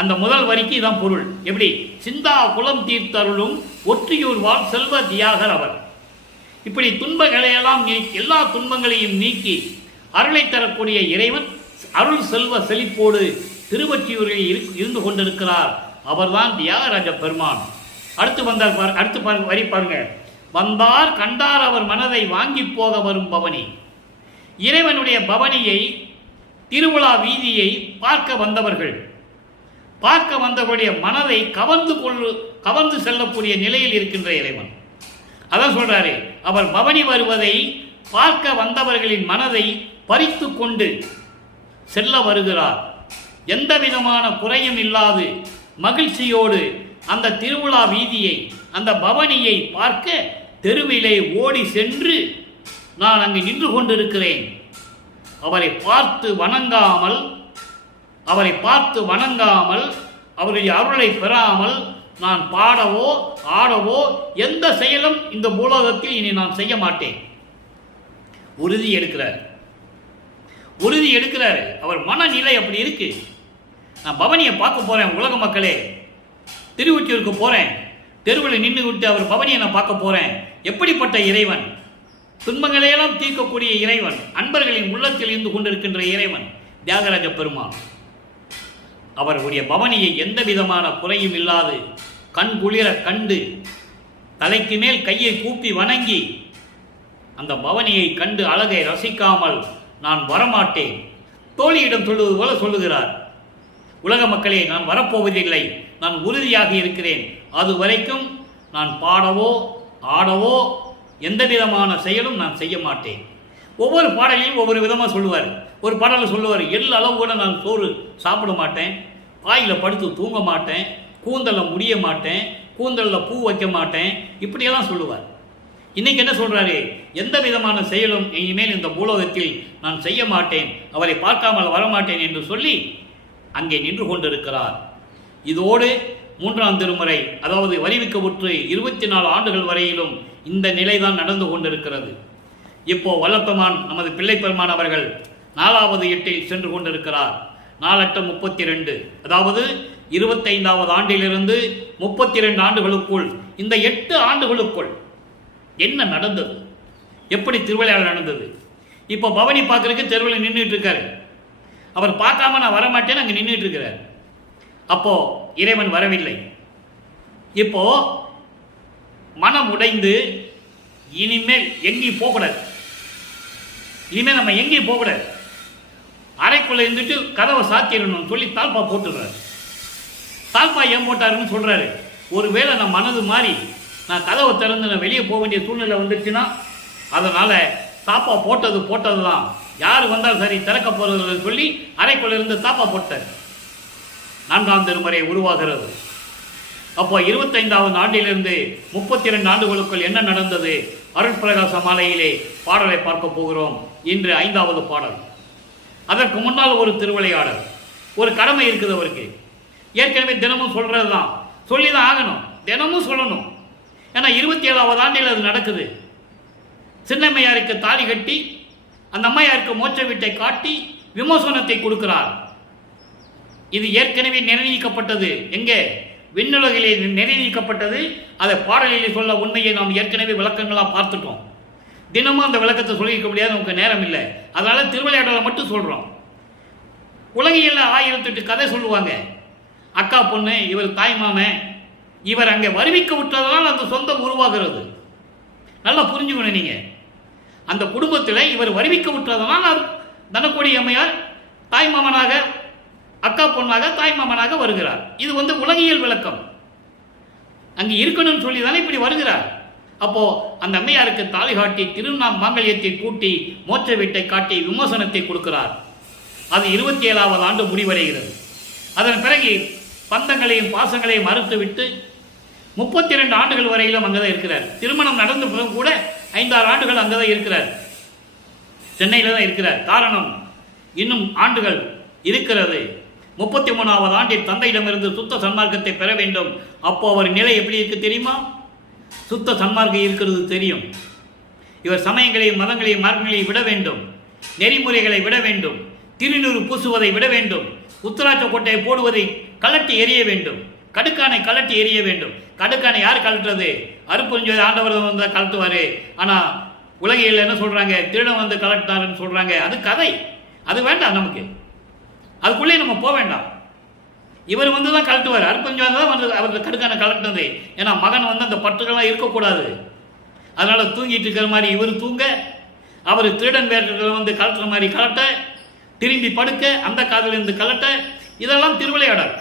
அந்த முதல் வரிக்கு இதான் பொருள். எப்படி? சிந்தா குலம் தீர்த்தருளும் ஒற்றியூர் வாழ் செல்வ தியாகர் அவர். இப்படி துன்பங்களையெல்லாம் எல்லா துன்பங்களையும் நீக்கி அருளை தரக்கூடிய இறைவன் அருள் செல்வ செழிப்போடு திருவொற்றியூரில் இருந்து கொண்டிருக்கிறார். அவர்தான் தியாகராஜ பெருமான். அடுத்து வந்தார், அடுத்து வரி பாருங்க. வந்தார் கண்டார் அவர் மனதை வாங்கி போக வரும் பவனி. இறைவனுடைய பவனியை, திருவிழா வீதியை பார்க்க வந்தவர்கள், பார்க்க வந்தவர்களுடைய மனதை கவர்ந்து செல்லக்கூடிய நிலையில் இருக்கின்ற இறைவன். அதான் சொல்றாரு, அவர் பவனி வருவதை பார்க்க வந்தவர்களின் மனதை பறித்து கொண்டு செல்ல வருகிறார். எந்த விதமான குறையும் இல்லாது மகிழ்ச்சியோடு அந்த திருவிழா வீதியை, அந்த பவனியை பார்க்க தெருவிலே ஓடி சென்று நான் அங்கு நின்று கொண்டிருக்கிறேன். அவரை பார்த்து வணங்காமல் அவருடைய அருளை பெறாமல் நான் பாடவோ ஆடவோ எந்த செயலும் இந்த பூலோகத்தில் இனி நான் செய்ய மாட்டேன். உறுதி எடுக்கிறார். அவர் மனநிலை அப்படி இருக்கு. நான் பவனியை பார்க்க போறேன். உலக மக்களே, திருவொற்றியூருக்கு போறேன். தெருவில் நின்று விட்டு அவர் பவனியை நான் பார்க்க போறேன். எப்படிப்பட்ட இறைவன்! துன்பங்களையெல்லாம் தீர்க்கக்கூடிய இறைவன், அன்பர்களின் உள்ளத்தில் இருந்து கொண்டிருக்கின்ற இறைவன் தியாகராஜ பெருமான். அவருடைய பவனியை எந்த விதமான குறையும் இல்லாது கண் குளிர கண்டு தலைக்கு மேல் கையை கூப்பி வணங்கி அந்த பவனியை கண்டு அழகை ரசிக்காமல் நான் வரமாட்டேன். தோழியிடம் சொல்லுவது போல சொல்லுகிறார். உலக மக்களே, நான் வரப்போவதில்லை. நான் உறுதியாக இருக்கிறேன். அது வரைக்கும் நான் பாடவோ ஆடவோ எந்த விதமான செயலும் நான் செய்ய மாட்டேன். ஒவ்வொரு பாடலையும் ஒவ்வொரு விதமாக சொல்லுவார். ஒரு பாடலில் சொல்லுவார், எள் அளவு கூட நான் சோறு சாப்பிட மாட்டேன், பாயில் படுத்து தூங்க மாட்டேன், கூந்தலில் முடிய மாட்டேன், கூந்தலில் பூ வைக்க மாட்டேன், இப்படியெல்லாம் சொல்லுவார். இன்னைக்கு என்ன சொல்றாரு? எந்த விதமான செயலும் இனிமேல் இந்த பூலோகத்தில் நான் செய்ய மாட்டேன், அவரை பார்க்காமல் வரமாட்டேன் என்று சொல்லி அங்கே நின்று கொண்டிருக்கிறார். இதோடு 3ஆம் திருமுறை, அதாவது வரிவிக்கவுற்று 24 ஆண்டுகள் வரையிலும் இந்த நிலைதான் நடந்து கொண்டிருக்கிறது. இப்போ வல்லப்பெருமான் நமது பிள்ளைப்பெருமான் அவர்கள் 4வது எட்டில் சென்று கொண்டிருக்கிறார். 4×8 32, அதாவது 25வது ஆண்டிலிருந்து 32 ஆண்டுகளுக்குள், இந்த 8 ஆண்டுகளுக்குள் என்ன நடந்தது? எப்படி திருவிழா நடந்தது? இப்போ பவனி பார்க்கறதுக்கு தெருவில் நின்றுட்டு இருக்காரு. அவர் பார்க்காம நான் வரமாட்டேன்னு அங்கே நின்றுட்டு இருக்கிறார். அப்போ இறைவன் வரவில்லை. இப்போ மனம் உடைந்து இனிமேல் எங்கேயும் போகக்கூடாது, இனிமேல் நம்ம எங்கேயும் போகக்கூடாது, அறைக்குள்ள இருந்துட்டு கதவை சாத்திடணும் சொல்லி தாழ்பா போட்டுடுறாரு. தாழ்பா ஏன் போட்டாருன்னு சொல்றாரு. ஒருவேளை நான் மனது மாறி நான் கதவை திறந்து நான் வெளியே போக வேண்டிய சூழ்நிலை வந்துச்சுன்னா, அதனால தாப்பா போட்டது தான், யார் வந்தாலும் சரி திறக்க போறது சொல்லி அறைக்குள்ள இருந்து தாப்பா போட்டார். 4ஆம் திருமுறை உருவாகிறது. அப்போ 25வது ஆண்டிலிருந்து 32 ஆண்டுகளுக்குள் என்ன நடந்தது? அருட்பிரகாச மாலையிலே பாடலை பார்க்க போகிறோம். இன்று 5வது பாடல். அதற்கு முன்னால் ஒரு திருவிளையாடல், ஒரு கடமை இருக்குது அவருக்கு. ஏற்கனவே தினமும் சொல்றது தான், சொல்லி தான் ஆகணும், தினமும் சொல்லணும். ஏன்னா 27வது ஆண்டில் அது நடக்குது. சின்னம்மையாருக்கு தாலி கட்டி அந்த அம்மையாருக்கு மோட்ச வீட்டை காட்டி விமோசனத்தை கொடுக்கிறார். இது ஏற்கனவே நிர்ணயிக்கப்பட்டது. எங்கே? விண்ணுலகிலே நிர்ணயிக்கப்பட்டது. அதை பாடலிலே சொல்ல உண்மையை நாம் ஏற்கனவே விளக்கங்களாக பார்த்துட்டோம். தினமும் அந்த விளக்கத்தை சொல்லியிருக்க முடியாது, நமக்கு நேரம் இல்லை. அதனால திருவிளையாடலை மட்டும் சொல்றோம். உலகியல்ல 1008 கதை சொல்லுவாங்க. அக்கா பொண்ணு, இவர் தாய் மாமன், இவர் அங்கே வருவிக்க விட்டதனால் அந்த சொந்தம் உருவாகிறது. நல்லா புரிஞ்சுக்கணும் நீங்க. அந்த குடும்பத்தில் இவர் வருவிக்க விட்டதனால் தனக்கோடி அம்மையார் தாய் மாமனாக, அக்கா பொண்ணாக தாய் மாமனாக வருகிறார். இது உலகியல் விளக்கம். அங்கே இருக்கணும்னு சொல்லி தானே இப்படி வருகிறார். அப்போ அந்த அம்மையாருக்கு தாலி காட்டி மாங்கல்யத்தை கூட்டி மோட்ச வீட்டை காட்டி விமோசனத்தை கொடுக்கிறார். அது 27வது ஆண்டு முடிவடைகிறது. அதன் பிறகு பந்தங்களையும் பாசங்களையும் மறுத்துவிட்டு 32 ஆண்டுகள் வரையிலும் அங்கதான் இருக்கிறார். திருமணம் நடந்த பிறகு கூட 5-6 ஆண்டுகள் அங்கதான் இருக்கிறார். சென்னையில தான் இருக்கிறார். காரணம், இன்னும் ஆண்டுகள் இருக்கிறது. 33வது ஆண்டில் தந்தையிடமிருந்து சுத்த சன்மார்க்கத்தை பெற வேண்டும். அப்போ அவர் நிலை எப்படி இருக்கு தெரியுமா? சுத்த சன்மார்க்கம் இருக்கிறது தெரியும். இவர் சமயங்களையும் மதங்களையும் மார்க்கங்களையும் விட வேண்டும், நெறிமுறைகளை விட வேண்டும், திருநூறு பூசுவதை விட வேண்டும், உத்தராட்ச கோட்டையை போடுவதை கலட்டி எறிய வேண்டும், கடுக்கானை கலட்டி எறிய வேண்டும். கடுக்கானை யார் கலட்டுறது? அருப்புஞ்சோதி ஆண்டவர் வந்து கலட்டுவாரு. ஆனா உலகில் என்ன சொல்றாங்க? திருடன் வந்து கலட்டினாருன்னு சொல்றாங்க. அது கதை, அது வேண்டாம் நமக்கு. அதுக்குள்ளே நம்ம போக வேண்டாம். இவர் வந்து தான் கலட்டுவார். அருப்பஞ்சோதி தான் வந்து அவருக்கு கடுக்கானை கலட்டினது. ஏன்னா மகன் வந்து அந்த பற்றுகள்லாம் இருக்கக்கூடாது. அதனால தூங்கிட்டு இருக்கிற மாதிரி இவர் தூங்க, அவர் திருடன் வேட்டத்தில் வந்து கலட்டுற மாதிரி கலட்ட, திரும்பி படுக்க, அந்த காதில் இருந்து கலட்ட, இதெல்லாம் திருவிளையாடல்.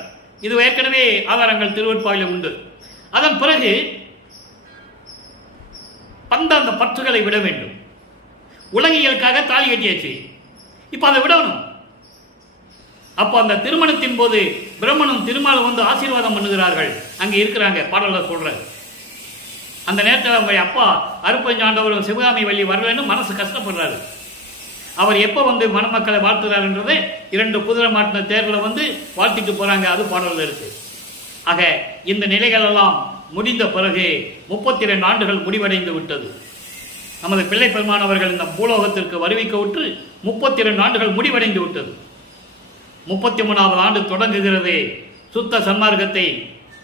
இது ஏற்கனவே ஆதாரங்கள் திருவெட்பாவில் உண்டு. அதன் பிறகு அந்த பற்றுகளை விட வேண்டும். உலகியலுக்காக தாலி கட்டியாச்சு, இப்ப அதை விடணும். அப்போ அந்த திருமணத்தின் போது பிரம்மனும் திருமாலும் வந்து ஆசீர்வாதம் பண்ணுகிறார்கள். அங்கே இருக்கிறாங்க, பாடல சொல்ற. அந்த நேரத்தில் அவங்க அப்பா அருப்பஞ்சாண்டவர் சிவகாமி வள்ளி வரலன்னு மனசு கஷ்டப்படுறாரு. அவர் எப்போ வந்து மணமக்களை வாழ்த்துறாருன்றதை 2 குதிரை மாட்டின தேரில் வந்து வாழ்த்திட்டு போகிறாங்க. அது பாடலில் இருக்குது. ஆக இந்த நிலைகளெல்லாம் முடிந்த பிறகு 32 ஆண்டுகள் முடிவடைந்து விட்டது. நமது பிள்ளை பெருமானவர்கள் இந்த பூலோகத்திற்கு வருவிக்க விட்டு 32 ஆண்டுகள் முடிவடைந்து விட்டது. 33வது ஆண்டு தொடங்குகிறது. சுத்த சன்மார்க்கத்தை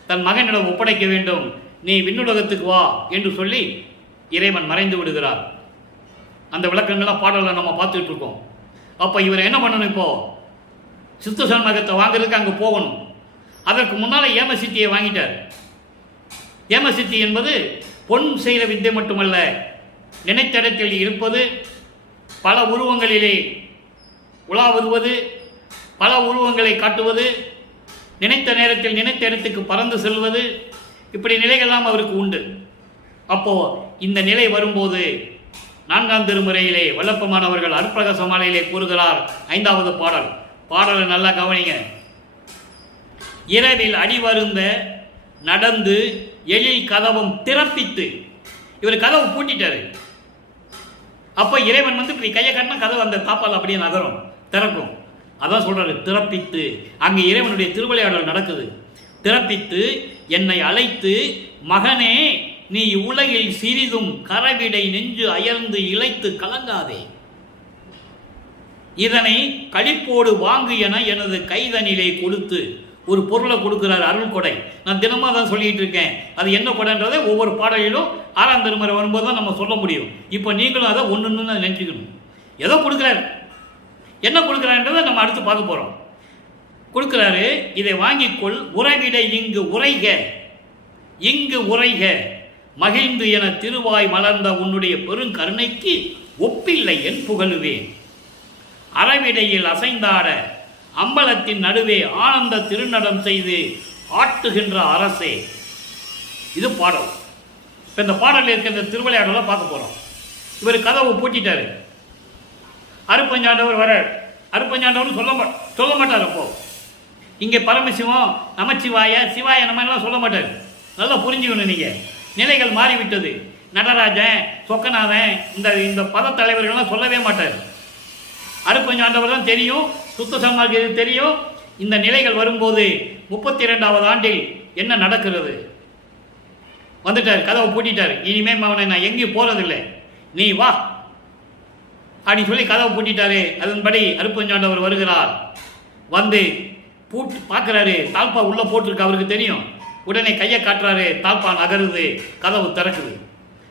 தன் மகனிடம் ஒப்படைக்க வேண்டும், நீ விண்ணுலகத்துக்கு வா என்று சொல்லி இறைவன் மறைந்து விடுகிறார். அந்த விளக்கங்கள்லாம் பாடலை நம்ம பார்த்துட்டு இருக்கோம். அப்போ இவர் என்ன பண்ணணும்? இப்போ சுத்த சன்மார்க்கத்தை வாங்குறதுக்கு அங்கே போகணும். அதற்கு முன்னால் ஏமசித்தியை வாங்கிட்டார். ஏமசித்தி என்பது பொன் செய்கிற வித்தை மட்டுமல்ல, நினைத்த இடத்தில் இருப்பது, பல உருவங்களிலே உலா வருவது, பல உருவங்களை காட்டுவது, நினைத்த நேரத்தில் நினைத்த இடத்துக்கு பறந்து செல்வது, இப்படி நிலைகள்லாம் அவருக்கு உண்டு. அப்போ இந்த நிலை வரும்போது 4ஆம் திருமுறையிலே வல்லப்பமானவர்கள் அருட்பிரகாச மாலையிலே கூறுகிறார். 5வது பாடலை நல்லா கவனிங்க. இரவில் அடிவருந்த நடந்து எழில் கதவும் திறப்பித்து, இவர் கதவு பூட்டிட்டாரு. அப்போ இறைவன் வந்து இப்படி கையை கட்டினா கதவு அந்த தாப்பால் அப்படியே நகரும், திறக்கும். அதான் சொல்றாரு திறப்பித்து. அங்கே இறைவனுடைய திருவிளையாடல் நடக்குது. திறப்பித்து என்னை அழைத்து, மகனே நீ உலகில் சிறிதும் கரவிடை நெஞ்சு அயர்ந்து இழைத்து கலங்காதே, இதனை களிப்போடு வாங்கு என எனது கைதனிலே கொடுத்து ஒரு பொருளை கொடுக்கிறார். அருள் கொடை. நான் தினமாக தான் சொல்லிட்டு இருக்கேன். அது என்ன கொடைன்றதை ஒவ்வொரு பாடலிலும் 6ஆம் திருமுறை வரும்போது தான் நம்ம சொல்ல முடியும். இப்போ நீங்களும் அதை ஒன்று நினைச்சுக்கணும். ஏதோ கொடுக்குறாரு, என்ன கொடுக்குறாருன்றதை நம்ம அடுத்து பார்க்க போகிறோம். கொடுக்குறாரு, இதை வாங்கிக்கொள், உறைவிடை இங்கு உரைக, இங்கு உரைக, மகிழ்ந்து என திருவாய் மலர்ந்த உன்னுடைய பெருங்கருணைக்கு ஒப்பில்லை என் புகழுவேன், அறவிடையில் அசைந்தாட அம்பலத்தின் நடுவே ஆனந்த திருநடம் செய்து ஆட்டுகின்ற அரசே. இது பாடல். இப்போ இந்த பாடலில் இருக்க இந்த திருவிளையாடலாம் பார்க்க போகிறோம். இவர் கதவை பூட்டிட்டாரு. அருப்பஞ்சாண்டவர் வர, அருப்பஞ்சாண்டவர் சொல்ல மாட்டார். அப்போ இங்கே பரமசிவம் நமச்சிவாய சிவாய நம்மலாம் சொல்ல மாட்டார். நல்லா புரிஞ்சுக்கணும். நீங்கள் நிலைகள் மாறிவிட்டது. நடராஜன், சொக்கநாதன், இந்த பத தலைவர்கள்லாம் சொல்லவே மாட்டார். அருப்பஞ்சாண்டவர் தான் தெரியும், சுத்த சன்மார்க்கம் தெரியும். இந்த நிலைகள் வரும்போது 32வது ஆண்டில் என்ன நடக்கிறது? வந்துட்டார், கதவை பூட்டிட்டார். இனிமே அவனை நான் எங்கேயும் போறதில்லை, நீ வா அப்படின்னு சொல்லி கதவை பூட்டிட்டாரு. அதன்படி அருப்பஞ்சாண்டவர் வருகிறார். வந்து பூட்டி பார்க்குறாரு, தாழ்பா உள்ளே போட்டிருக்கு, அவருக்கு தெரியும். உடனே கையை காட்டுறாரு, தாழ்பா நகருது, கதவு திறக்குது.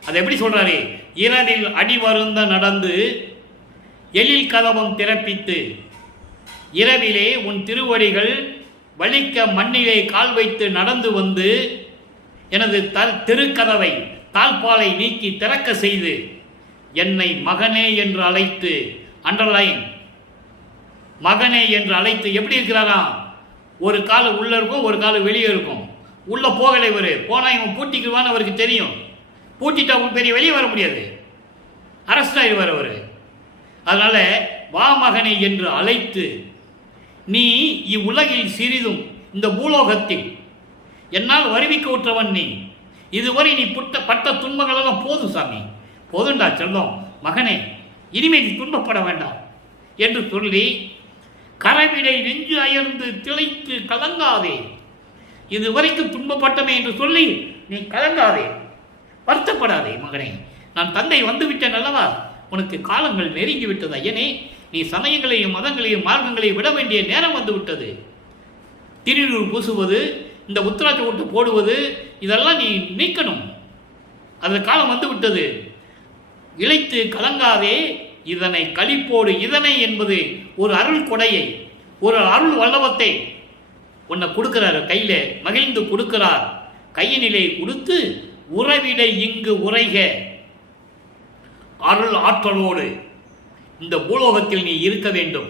அதை எப்படி சொல்றாரு? இரவில் அடி வருந்த நடந்து எழில் கதவம் திறப்பித்து, இரவிலே உன் திருவடிகள் வலிக்க மண்ணிலே கால் வைத்து நடந்து வந்து எனது திருக்கதவை தாழ்பாலை நீக்கி திறக்க செய்து என்னை மகனே என்று அழைத்து, அண்டர்லைன், மகனே என்று அழைத்து. எப்படி இருக்கிறாரா? ஒரு கால் உள்ள இருக்கும், ஒரு கால் வெளியே இருக்கும். உள்ள போகலை. இவர் போனா இவன் பூட்டிக்குவான்னு அவருக்கு தெரியும். பூட்டிட்டா பெரிய வெளியே வர முடியாது, அரஸ்ட் ஆயிடுவார் அவர். அதனால வா மகனை என்று அழைத்து, நீ இவ்வுலகில் சிறிதும், இந்த பூலோகத்தில் என்னால் வருவிக்க உற்றவன் நீ. இதுவரை நீ பட்ட துன்பங்களெல்லாம் போதும் சாமி, போதுண்டா செல்லம், மகனே இனிமேல் நீ துன்பப்பட வேண்டாம் என்று சொல்லி, கரவிடை நெஞ்சு அயர்ந்து திளைத்து கலங்காதே, இதுவரைக்கும் துன்பப்பட்டமே என்று சொல்லி நீ கலங்காதே, வருத்தப்படாதே மகனே, நான் தந்தை வந்து விட்டேன் அல்லவா, உனக்கு காலங்கள் நெருங்கி விட்டது ஐயனே, நீ சமயங்களையும் மதங்களையும் மார்க்கங்களையும் விட வேண்டிய நேரம் வந்து விட்டது. திருநூறு பூசுவது, இந்த உத்திராட்ச ஓட்டு போடுவது, இதெல்லாம் நீ நீக்கணும். அந்த காலம் வந்து விட்டது. இழைத்து கலங்காதே, இதனை களிப்போடு. இதனை என்பது ஒரு அருள் கொடையை, ஒரு அருள் வல்லவத்தை உன்னை கொடுக்கிறார். கையில மகிழ்ந்து கொடுக்கிறார். கையினிலே கொடுத்து, உறவிடை இங்கு உரைக, அருள் ஆற்றலோடு இந்த பூலோகத்தில் நீ இருக்க வேண்டும்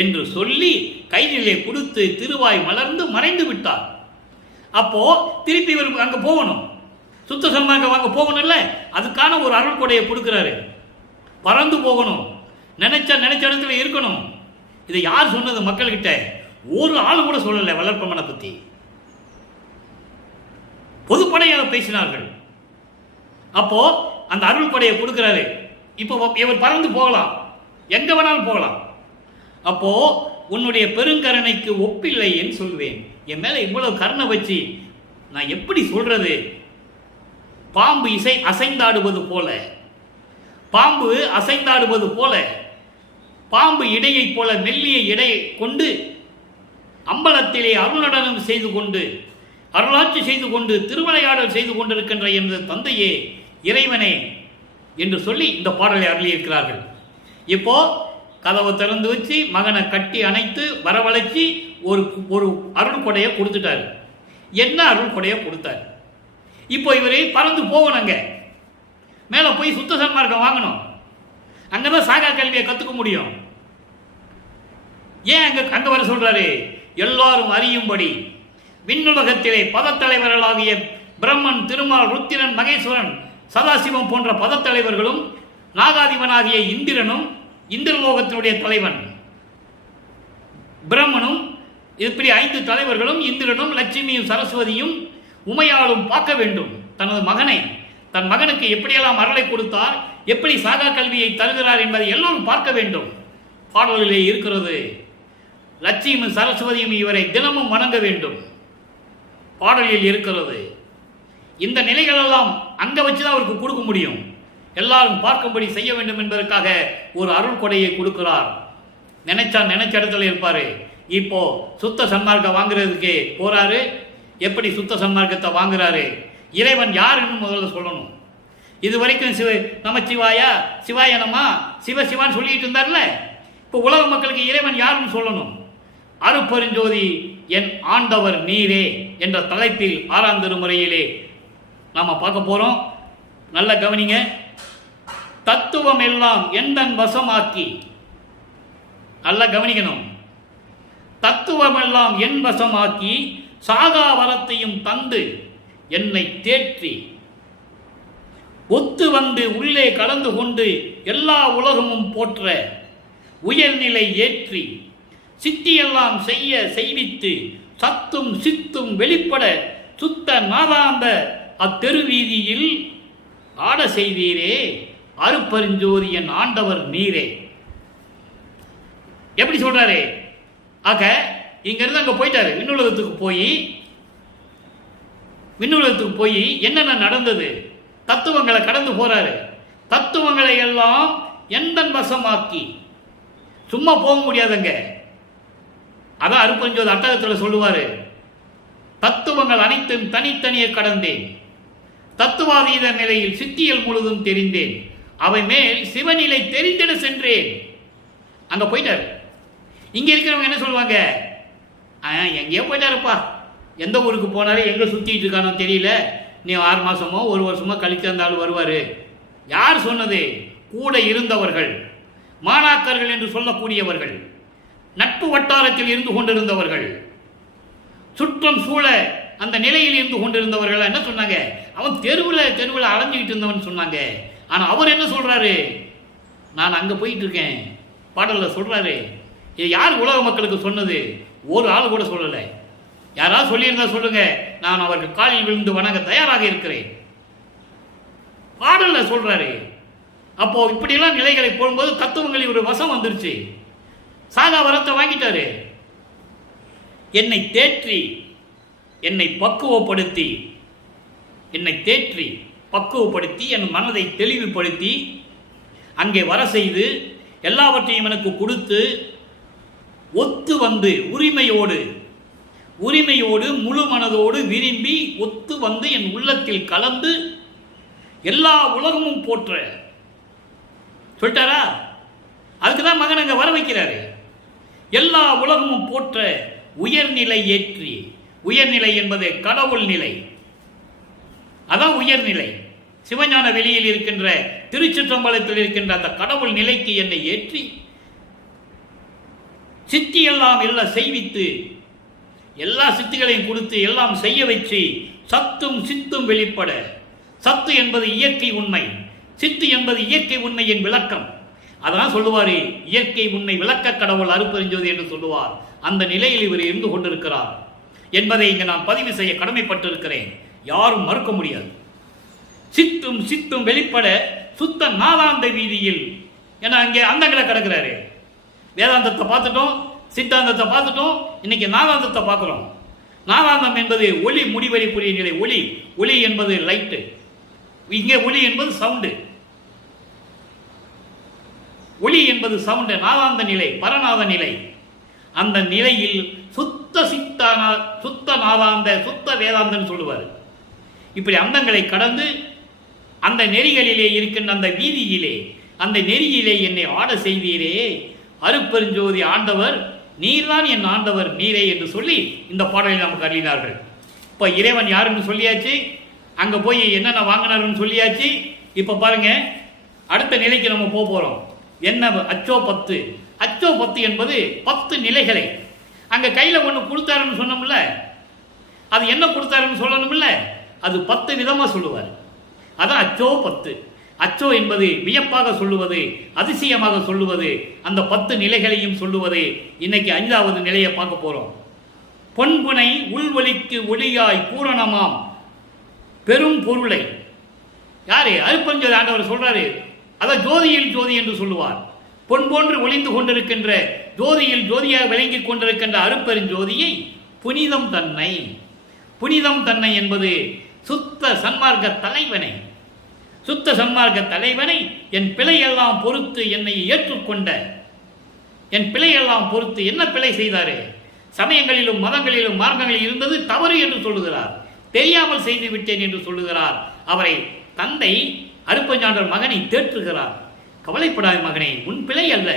என்று சொல்லி கையிலே கொடுத்து திருவாய் மலர்ந்து மறைந்து விட்டார். அப்போ திருப்பி இவர் அங்க போகணும், சுத்த சன்மார்க்கம் அங்க போகணும்ல, அதுக்கான ஒரு அருள் கொடையை கொடுக்கிறாரு. பறந்து போகணும், நினைச்ச இடத்துல இருக்கணும். இதை யார் சொன்னது? மக்கள்கிட்ட ஒரு ஆள் கூட சொல்லலை. வளர்ப்பமனை பத்தி பொதுப்படையாக பேசினார்கள். அப்போ அந்த அருள் கொடையை கொடுக்கிறாரு. இப்போ இவர் பறந்து போகலாம், எங்க வேணாலும் போகலாம். அப்போ உன்னுடைய பெருங்கருணைக்கு ஒப்பில்லைன்னு சொல்வேன். என் மேல இவ்வளவு கருணை வச்சு நான் எப்படி சொல்றது? பாம்பு அசைந்தாடுவது போல, பாம்பு அசைந்தாடுவது போல, பாம்பு இடையை போல மெல்லிய இடை கொண்டு அம்பலத்திலே அருள்நடனம் செய்து கொண்டு அருளாட்சி செய்து கொண்டு திருவிளையாடல் செய்து கொண்டிருக்கின்ற எனது தந்தையே இறைவனே என்று சொல்லி இந்த பாடலை அருளியிருக்கிறார்கள். இப்போ கதவை திறந்து வச்சு மகனை கட்டி அணைத்து வரவழைச்சி ஒரு அருள் கொடையை கொடுத்துட்டாரு. என்ன அருள் கொடையை கொடுத்தாரு? இப்போ இவரை பறந்து போகணுங்க, மேலே போய் சுத்த சன்மார்க்கம் வாங்கணும், அங்கதான் சாகா கல்வியை கத்துக்க முடியும். ஏன் அங்க வர சொல்றாரு? எல்லாரும் அறியும்படி விண்ணுலகத்திலே பதத்தலைவர்களாகிய பிரம்மன், திருமால், ருத்திரன், மகேஸ்வரன், சதாசிவம் போன்ற பதத்தலைவர்களும் நாகாதிபனாகிய இந்திரனும், இந்திரலோகத்தினுடைய தலைவன் பிரம்மனும், இப்படி 5 தலைவர்களும் இந்திரனும், லட்சுமியும், சரஸ்வதியும், உமையாலும் பார்க்க வேண்டும் தனது மகனை. தன் மகனுக்கு எப்படியெல்லாம் அருளை கொடுத்தார், எப்படி சாகா கல்வியை தருகிறார் என்பதை எல்லோரும் பார்க்க வேண்டும். பாடலிலே இருக்கிறது. லட்சுமியும் சரஸ்வதியும் இவரை தினமும் வணங்க வேண்டும், பாடலில் இருக்கிறது. இந்த நிலைகளெல்லாம் அங்க வச்சுதான் அவருக்கு கொடுக்க முடியும். எல்லாரும் பார்க்கும்படி செய்ய வேண்டும் என்பதற்காக ஒரு அருள் கொடையை கொடுக்கிறார். நினைச்ச இடத்துல இருப்பாரு. இப்போ சுத்த சன்மார்க்கம் வாங்குறதுக்கு போறாரு. எப்படி சுத்த சன்மார்க்கத்தை வாங்குறாரு? இறைவன் யாருன்னு முதல்ல சொல்லணும். இது வரைக்கும் நமச்சிவாயா, சிவாயனமா, சிவசிவான்னு சொல்லிட்டு இருந்தார்ல. இப்போ உலக மக்களுக்கு இறைவன் யாருன்னு சொல்லணும். அருட்பெருஞ்சோதி என் ஆண்டவர் நீரே என்ற தலைப்பில் 6ஆம் திருமுறையிலே நாம பார்க்க போறோம். நல்ல கவனிங்க. தத்துவம் எல்லாம் எந்தன் வசமாக்கி, நல்ல கவனிக்கணும். தத்துவம் எல்லாம் என் வசமாக்கி சாகா வரத்தையும் தந்து என்னை தேற்றி ஒத்து வந்து உள்ளே கலந்து கொண்டு எல்லா உலகமும் போற்ற உயர்நிலை ஏற்றி சித்தியெல்லாம் செய்வித்து சத்தும் சித்தும் வெளிப்பட சுத்த நாதாந்த அத்தெருவீதியில் ஆட செய்தீரே அருட்பெருஞ்சோதி என் ஆண்டவர் நீரே. எப்படி சொல்றாரு? ஆக இங்கிருந்து அங்க போயிட்டாரு. விண்ணுலகத்துக்கு போய் என்னென்ன நடந்தது, தத்துவங்களை கடந்து போறாரு. தத்துவங்களை எல்லாம் எந்தன் வசமாக்கி, சும்மா போக முடியாதுங்க. அதான் அருட்பெருஞ்சோதி அட்டகத்தில் சொல்லுவாரு. தத்துவங்கள் அனைத்தும் தனித்தனியே கடந்தேன், தத்துவாதீத நிலையில் சித்தியல் முழுதும் தெரிந்தேன், அவை மேல் சிவநிலை தெரிந்திட சென்றேன். அங்க போயிட்டாரு. இங்க இருக்கிறவங்க என்ன சொல்லுவாங்க? எங்கேயோ போயிட்டாருப்பா, எந்த ஊருக்கு போனாரு, எங்க சுத்திட்டு இருக்கானோ தெரியல, நீ 6 மாசமோ 1 வருஷமோ கழித்து அந்த ஆள் வருவாரு. யார் சொன்னது? கூட இருந்தவர்கள், மாணாக்கர்கள் என்று சொல்லக்கூடியவர்கள், நட்பு வட்டாரத்தில் இருந்து கொண்டிருந்தவர்கள், சுற்றம் சூழ அந்த நிலையில் இருந்து கொண்டிருந்தவர்கள் என்ன சொன்னாங்க? அவன் தெருவில் அலைஞ்சிக்கிட்டு இருந்தவன் சொன்னாங்க. ஆனா அவர் என்ன சொல்றாரு? நான் அங்க போயிட்டு இருக்கேன். பாடல்ல சொல்றாரு. இது யார் உலக மக்களுக்கு சொன்னது? ஒரு ஆள் கூட சொல்லல. யாராவது சொல்லியிருந்தா சொல்லுங்க, நான் அவருக்கு காலில் விழுந்து வணங்க தயாராக இருக்கிறேன். பாடல்ல சொல்றாரு. அப்போ இப்படியெல்லாம் நிலைகளை போடும்போது தத்துவங்களில் ஒரு வசம் வந்துருச்சு. சாகா வரத்தை வாங்கிட்டாரு. என்னை தேற்றி, என்னை பக்குவப்படுத்தி, என் மனதை தெளிவுபடுத்தி அங்கே வர செய்து எல்லாவற்றையும் எனக்கு கொடுத்து ஒத்து வந்து உரிமையோடு முழு மனதோடு விரும்பி ஒத்து வந்து என் உள்ளத்தில் கலந்து எல்லா உலகமும் போற்ற சொல்லிட்டாரா? அதுக்குதான் மகன் அங்க வர வைக்கிறாரு. எல்லா உலகமும் போற்ற உயர்நிலை ஏற்றி, உயர்நிலை என்பது கடவுள் நிலை, அதான் உயர்நிலை. சிவஞான வெளியில் இருக்கின்ற திருச்சிற்றம்பலத்தில் இருக்கின்ற அந்த கடவுள் நிலைக்கு என்னை ஏற்றி சித்தி எல்லாம் எல்லாம் செய்வித்து எல்லா சித்திகளையும் கொடுத்து எல்லாம் செய்ய வச்சு சத்தும் சித்தும் வெளிப்பட. சத்து என்பது இயற்கை உண்மை, சித்து என்பது இயற்கை உண்மையின் விளக்கம். அதான் சொல்லுவாரு, இயற்கை உண்மை விளக்க கடவுள் அருட்பெருஞ்சோதி என்று சொல்லுவார். அந்த நிலையில் இவர் இருந்து கொண்டிருக்கிறார் என்பதை இங்கு நான் பதிவு செய்ய கடமைப்பட்டிருக்கிறேன். யாரும் மறுக்க முடியாது. சித்தும் சித்தும் வெளிப்பட சுத்த நாதாந்த வீதியில். ஏன்னா அங்கே அந்தங்களை கிடக்கிறாரு. வேதாந்தத்தை பார்த்துட்டோம், சித்தாந்தத்தை பார்த்துட்டோம், இன்னைக்கு நாதாந்தத்தை பார்க்கிறோம். நாதாந்தம் என்பது ஒளி முடிவெளிக்குரிய நிலை. ஒளி ஒளி என்பது லைட்டு, இங்கே ஒளி என்பது சவுண்டு. ஒளி என்பது சவுண்டு, நாதாந்த நிலை, பரநாத நிலை. அந்த நிலையில் சுத்த சுத்த நாதாந்த சுத்த வேதாந்தன்னு சொல்லுவார். இப்படி அந்தங்களை கடந்து அந்த நெறிகளிலே இருக்கின்ற அந்த வீதியிலே, அந்த நெறியிலே என்னை ஆட செய்தீரே அருப்பெருஞ்சோதி ஆண்டவர் நீர்தான் என் ஆண்டவர் நீரே என்று சொல்லி இந்த பாடலை நமக்கு அருளினார்கள். இப்போ இறைவன் யாருன்னு சொல்லியாச்சு, அங்கே போய் என்னென்ன வாங்கினாருன்னு சொல்லியாச்சு. இப்போ பாருங்க, அடுத்த நிலைக்கு நம்ம போகிறோம். என்ன அச்சோ 10. அச்சோ 10 என்பது 10 நிலைகளை அங்கே கையில் ஒன்று கொடுத்தாருன்னு சொன்னோம்ல, அது என்ன கொடுத்தாருன்னு சொல்லணும்ல, அது 10 விதமாக சொல்லுவார். அதான் அச்சோ 10. அச்சோ என்பது வியப்பாக சொல்லுவது, அதிசயமாக சொல்லுவது, அந்த 10 நிலைகளையும் சொல்லுவது. இன்னைக்கு 5வது நிலையை பார்க்க போறோம். பொன்புனை உள்வொலிக்கு ஒளியாய் பூரணமாம் பெரும் பொருளை. யாரு? அருப்பெருஞ்சோதி ஆண்டவர் சொல்றாரு. அதான் ஜோதியில் ஜோதி என்று சொல்லுவார். பொன் போன்று ஒளிந்து கொண்டிருக்கின்ற ஜோதியில் ஜோதியாக விளங்கிக் கொண்டிருக்கின்ற அருப்பெருஞ்சோதியை புனிதம் தன்னை. புனிதம் தன்னை என்பது சுத்த சன்மார்க்க தலைவனை, சுத்த சன்மார்க்க தலைவனை என் பிழையெல்லாம் பொறுத்து என்னை ஏற்றுக்கொண்ட, என் பிழையெல்லாம் பொறுத்து என்ன பிழை செய்தாரு? சமயங்களிலும் மதங்களிலும் மார்க்கங்களில் இருந்தது தவறு என்று சொல்லுகிறார். தெரியாமல் செய்து விட்டேன் என்று சொல்லுகிறார். அவரை தந்தை அருப்பஞ்சாண்டர் மகனை தேற்றுகிறார். கவலைப்படாத மகனே, உன் பிழை அல்ல,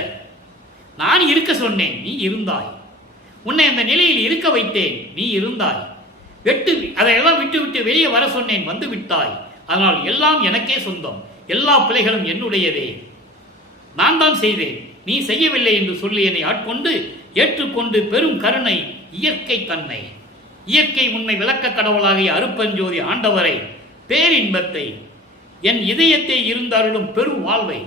நான் இருக்க சொன்னேன், நீ இருந்தாய். உன்னை அந்த நிலையில் இருக்க வைத்தேன், நீ இருந்தாய். அதையெல்லாம் விட்டு விட்டு வெளியே வர சொன்னேன், வந்து விட்டாய். அதனால் எல்லாம் எனக்கே சொந்தம், எல்லா பிழைகளும் என்னுடையதே, நான் தான் செய்தேன், நீ செய்யவில்லை என்று சொல்லி என்னை ஆட்கொண்டு ஏற்றுக்கொண்டு பெரும் கருணை இயற்கை தன்னை, இயற்கை உண்மை விளக்க கடவுளாகிய அருப்பெருஞ்சோதி ஆண்டவரை, பேரின்பத்தை, என் இதயத்தை இருந்தாலும் பெரும் வாழ்வை,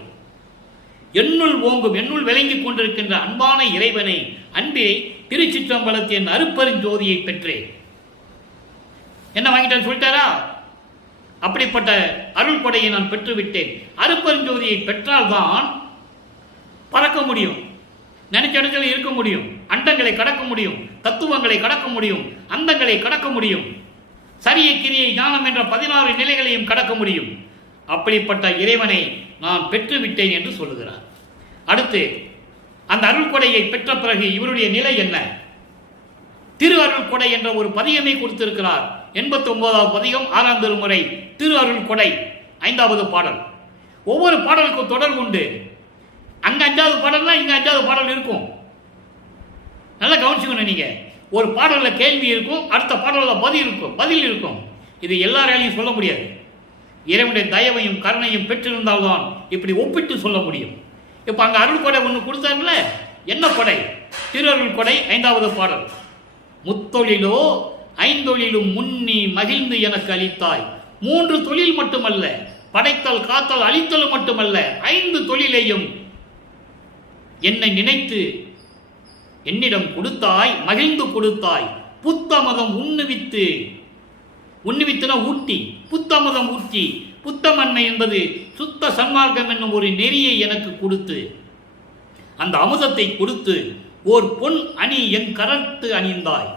என்னுள் ஓங்கும் என்னுள் விளங்கிக் கொண்டிருக்கின்ற அன்பான இறைவனை, அன்பே திருச்சிற்றம்பலத்தின் அருப்பெருஞ்சோதியை பெற்றேன். என்ன வாங்கிட்டேன்னு சொல்லிட்டாரா? அப்படிப்பட்ட அருள் கொடையை நான் பெற்றுவிட்டேன். அருப்பெருஞ்சோதியை பெற்றால்தான் பறக்க முடியும், நினைச்ச இடத்துல இருக்க முடியும், அண்டங்களை கடக்க முடியும், தத்துவங்களை கடக்க முடியும், அந்தங்களை கடக்க முடியும், சரியை கிரியை ஞானம் என்ற 16 நிலைகளையும் கடக்க முடியும். அப்படிப்பட்ட இறைவனை நான் பெற்றுவிட்டேன் என்று சொல்லுகிறார். அடுத்து அந்த அருள் கொடையை பெற்ற பிறகு இவருடைய நிலை என்ன? திரு அருள் கொடை என்ற ஒரு பதிகமே கொடுத்திருக்கிறார். 89வது பதிகம், 6ஆம் திருமுறை, திரு அருள் கொடை, 5வது பாடல். ஒவ்வொரு பாடலுக்கும் தொடர்பு உண்டு. அங்க 5வது பாடல்னா இங்க 5வது பாடல் இருக்கும். நல்லா கவனிச்சுக்கணும். நீங்க ஒரு பாடல்ல கேள்வி இருக்கும், அடுத்த பாடல்ல பதில் இருக்கும். இது எல்லாராலையும் சொல்ல முடியாது. இறைவனுடைய தயவையும் கருணையும் பெற்றிருந்தால்தான் இப்படி ஒப்பிட்டு சொல்ல முடியும். இப்ப அங்க அருள் கொடை ஒன்று கொடுத்தாருல, என்ன கொடை? திரு அருள் கொடை, 5வது பாடல். முத்தொழிலோ 5 தொழிலும் முன்னி மகிழ்ந்து எனக்கு அளித்தாய். 3 தொழில் மட்டுமல்ல, படைத்தல் காத்தல் அளித்தல் மட்டுமல்ல, 5 தொழிலையும் என்னை நினைத்து என்னிடம் கொடுத்தாய், மகிழ்ந்து கொடுத்தாய். புத்தமதம் உண்ணுவித்துனா ஊட்டி, புத்தமதம் ஊட்டி, புத்தமன்மை என்பது சுத்த சன்மார்க்கம் என்னும் ஒரு நெறியை எனக்கு கொடுத்து, அந்த அமுதத்தை கொடுத்து ஓர் பொன் அணி என் கரத்து அணிந்தாய்.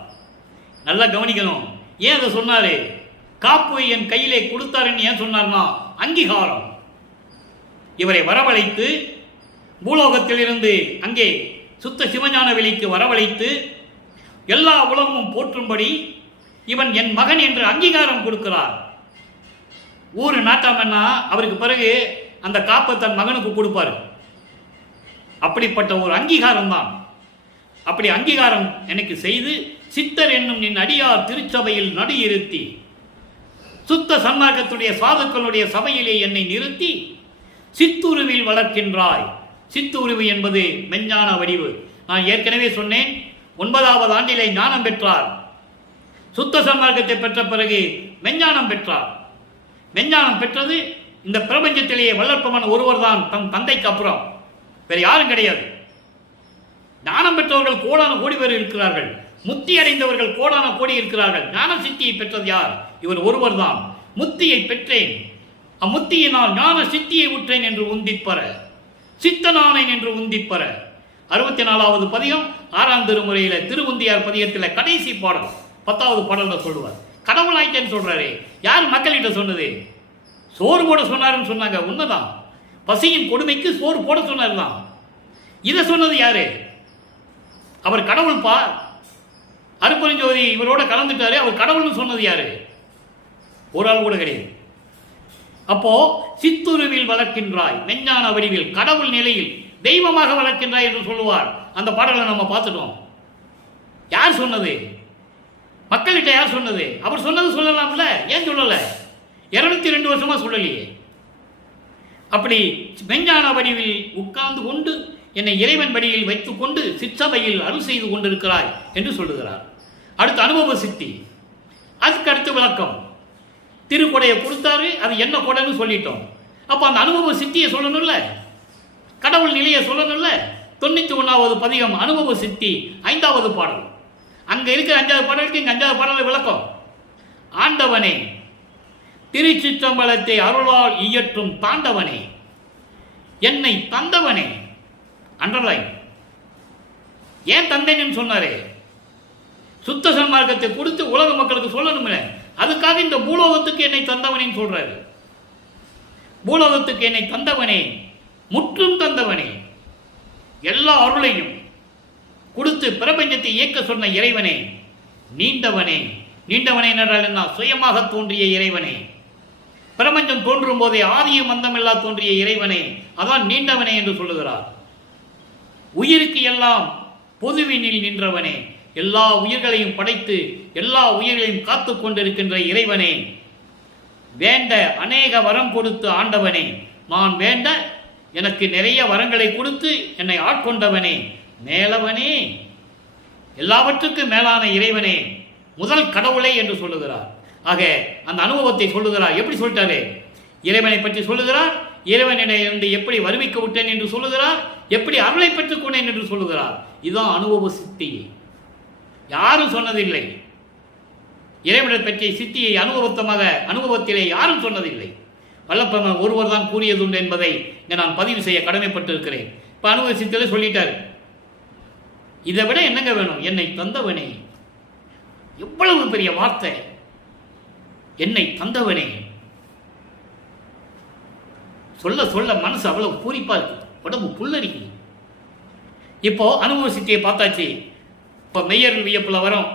நல்லா கவனிக்கணும். ஏன் அதை சொன்னாரு? காப்பு என் கையிலே கொடுத்தாருன்னு ஏன் சொன்னார்னா, அங்கீகாரம். இவரை வரவழைத்து பூலோகத்திலிருந்து அங்கே சுத்த சிவஞான வெளிக்கு வரவழைத்து எல்லா உலகமும் போற்றும்படி இவன் என் மகன் என்று அங்கீகாரம் கொடுக்கிறார். ஊரு நாட்டாமன்னா அவருக்கு பிறகு அந்த காப்பை தன் மகனுக்கு கொடுப்பாரு. அப்படிப்பட்ட ஒரு அங்கீகாரம் தான். அப்படி அங்கீகாரம் எனக்கு செய்து சித்தர் என்னும் நின் அடியார் திருச்சபையில் நடுஇருத்தி, சுத்த சன்மார்க்கத்துடைய சாதுக்களுடைய சபையிலே என்னை நிறுத்தி சித்துருவில் வளர்க்கின்றாய். சித்துருவு என்பது மெஞ்ஞான வடிவு. நான் ஏற்கனவே சொன்னேன், 9வது ஆண்டிலே ஞானம் பெற்றார். சுத்த சன்மார்க்கத்தை பெற்ற பிறகு மெஞ்ஞானம் பெற்றார். மெஞ்ஞானம் பெற்றது இந்த பிரபஞ்சத்திலேயே வளர்ப்பவன் ஒருவர் தான், தம் தந்தைக்கு அப்புறம் வேற யாரும் கிடையாது. ஞானம் பெற்றவர்கள் கோடான கோடி பேர் இருக்கிறார்கள், முத்தி அடைந்தவர்கள் கோடான கோடி இருக்கிறார்கள். ஞான சித்தியை பெற்றது யார்? இவர் ஒருவர் தான். முத்தியை பெற்றேன், அம்முத்தியினால் ஞான சித்தியை உற்றேன் என்று உந்திப்பற, சித்தனானேன் என்று உந்திப்பற. 64வது பதிகம் 6ஆம் திருமுறையில் திருவுந்தியார் பதிகத்தில் கடைசி பாடல் 10வது பாடல்ல சொல்லுவார். கடவுள் ஆயிட்டேன்னு சொல்றாரு. யார் மக்கள்கிட்ட சொன்னது? சோறு போட சொன்னாருன்னு சொன்னாங்க. உண்மைதான். பசியின் கொடுமைக்கு சோறு போட சொன்னார்தான். இதை சொன்னது யாரு? அவர் கடவுள் பா. அருப்பெருஞ்சோதி இவரோட கலந்துட்டாரு. அவர் கடவுள்னு சொன்னது யாரு? ஒரு ஆள் கூட கிடையாது. அப்போ சித்துருவில் வளர்க்கின்றாய், மெஞ்ஞான வடிவில் கடவுள் நிலையில் தெய்வமாக வளர்க்கின்றாய் என்று சொல்லுவார். அந்த பாடலை நம்ம பார்த்துட்டோம். யார் சொன்னது? மக்கள்கிட்ட யார் சொன்னது? அவர் சொன்னது சொல்லலாம்ல, ஏன் சொல்லல? 202 வருஷமா சொல்லலையே. அப்படி மெஞ்ஞான வடிவில் உட்கார்ந்து கொண்டு என்னை இறைவன் வழியில் வைத்துக் கொண்டு சிற்றபையில் அருள் செய்து கொண்டிருக்கிறாய் என்று சொல்லுகிறார். அடுத்து அனுபவ சித்தி. அதுக்கு அடுத்து விளக்கம். திருக்கொடையை கொடுத்தாரு, அது என்ன கொடைன்னு சொல்லிட்டோம். அப்போ அந்த அனுபவ சித்தியை சொல்லணும்ல, கடவுள் நிலையை சொல்லணும்ல. 91வது பதிகம் அனுபவ சித்தி 5வது பாடல். அங்க இருக்கிற 5வது பாடலுக்கு இங்க 5வது பாடல விளக்கம். ஆண்டவனே, திருச்சிற்றம்பலத்தை அருளால் இயற்றும் தாண்டவனே, என்னை தந்தவனே. அண்டர்லைன். ஏன் தந்தேன்னு சொன்னாரே? சுத்த சன்மார்க்கத்தை கொடுத்து உலக மக்களுக்கு சொல்லணும்ல. அதுக்காக இந்த பூலோகத்துக்கு என்னை தந்தவனேன்னு சொல்றாரு. பூலோகத்துக்கு என்னை தந்தவனே, முற்றும் தந்தவனே, எல்லா அருளையும் கொடுத்து பிரபஞ்சத்தை இயக்க சொன்ன இறைவனே, நீண்டவனே. நீண்டவனே என்றால் என்ன? சுயமாக தோன்றிய இறைவனே. பிரபஞ்சம் தோன்றும் போதே ஆதியும் மந்தமில்லா தோன்றிய இறைவனே, அதான் நீண்டவனே என்று சொல்லுகிறார். உயிருக்கு எல்லாம் பொதுவினில் நின்றவனே, எல்லா உயிர்களையும் படைத்து எல்லா உயிர்களையும் காத்து கொண்டிருக்கின்ற இறைவனே, வேண்ட அநேக வரம் கொடுத்து ஆண்டவனே, நான் வேண்ட எனக்கு நிறைய வரங்களை கொடுத்து என்னை ஆட்கொண்டவனே, மேலவனே, எல்லாவற்றுக்கும் மேலான இறைவனே, முதல் கடவுளை என்று சொல்லுகிறார். ஆக அந்த அனுபவத்தை சொல்லுகிறார். எப்படி சொல்லிட்டாரு? இறைவனை பற்றி சொல்லுகிறார். இறைவனிடம் எப்படி வருவிக்க விட்டேன் என்று சொல்லுகிறார். எப்படி அருளை பெற்றுக் கொண்டேன் என்று சொல்லுகிறார். இதுதான் அனுபவ சித்தி. யாரும் சொன்னதில்லை. இறைவனை பற்றிய சித்தியை அனுபவத்திலே யாரும் சொன்னதில்லை. வல்லப்பன் ஒருவர் தான் கூறியதுண்டு என்பதை நான் பதிவு செய்ய கடமைப்பட்டிருக்கிறேன். இப்போ அனுபவ சித்தியில சொல்லிட்டாரு. இதை விட என்னங்க வேணும்? என்னை தந்தவனே. எவ்வளவு பெரிய வார்த்தை! என்னை தந்தவனே. சொல்ல சொல்ல மனசு அவ்வளவு பூரிப்பா இருக்கு, உடம்பு புல்லரிக்குது. இப்போ அனுபவ சித்தியை பார்த்தாச்சு. இப்போ மெய்யருள் வியப்புல வரும்.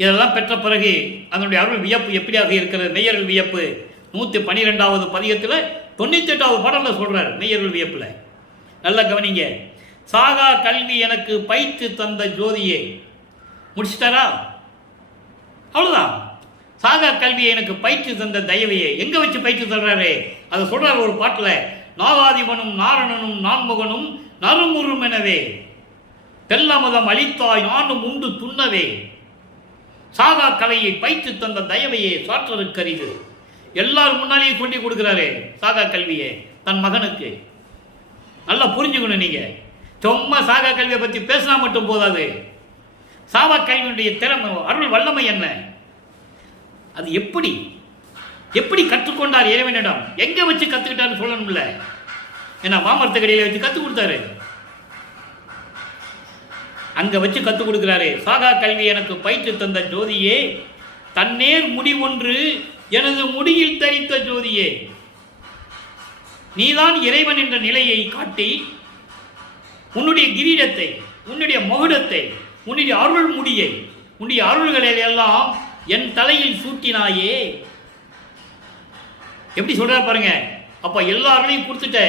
இதெல்லாம் பெற்ற பிறகு அதனுடைய அருள் வியப்பு எப்படியாக இருக்கிறது? மெய்யருள் வியப்பு 112வது பதிகத்தில் 98வது பாடல்ல சொல்றாரு. மெய்யருள் வியப்புல நல்லா கவனிங்க. சாகா கல்வி எனக்கு பயிற்று தந்த ஜோதியே. முடிச்சிட்டாரா? அவ்வளவுதான். சாகா கல்வியை எனக்கு பயிற்று தந்த தயவையே. எங்க வச்சு பயிற்று தர்றாரு? அதை சொல்றாரு ஒரு பாட்டுல. நாகாதிபனும் நாரணனும் நான்முகனும் நறுமுறும் எனவே தெல்லமுதம் அளித்தாய் நானும் உண்டு துண்ணவே. சாகா கலையை பயிற்று தந்த தயவையே சாற்றருக்கரிது. எல்லாரும் முன்னாலேயே சொல்லி கொடுக்கிறாரு சாகா கல்வியை தன் மகனுக்கு. நல்லா புரிஞ்சுக்கணும். நீங்க சும்மா சாகா கல்வியை பத்தி பேசினா மட்டும் போதாது. சாகா கல்வியுடைய திறமை, அருள் வல்லமை என்ன? அது எப்படி கற்றுக்கொண்டார் இறைவனிடம்? எங்க வச்சு கத்துக்கிட்டான்னு சொல்லணும்ல. ஏன்னா மாமரத்து கடையில வச்சு கத்து கொடுத்தாரு. அங்க வச்சு கத்து கொடுக்கிறாரு. சாகா கல்வி எனக்கு பயிற்று தந்த ஜோதியே, தன்னேர் முடி ஒன்று எனது முடியில் தரித்த ஜோதியே. நீதான் இறைவன் என்ற நிலையை காட்டி உன்னுடைய கிரீடத்தை, உன்னுடைய மகுடத்தை, உன்னுடைய அருள் முடியை, உன்னுடைய அருள்களில் எல்லாம் என் தலையில் சூட்டினாயே. எப்படி சொல்ற பாருங்க. அப்ப எல்லாருளையும் கொடுத்துட்ட.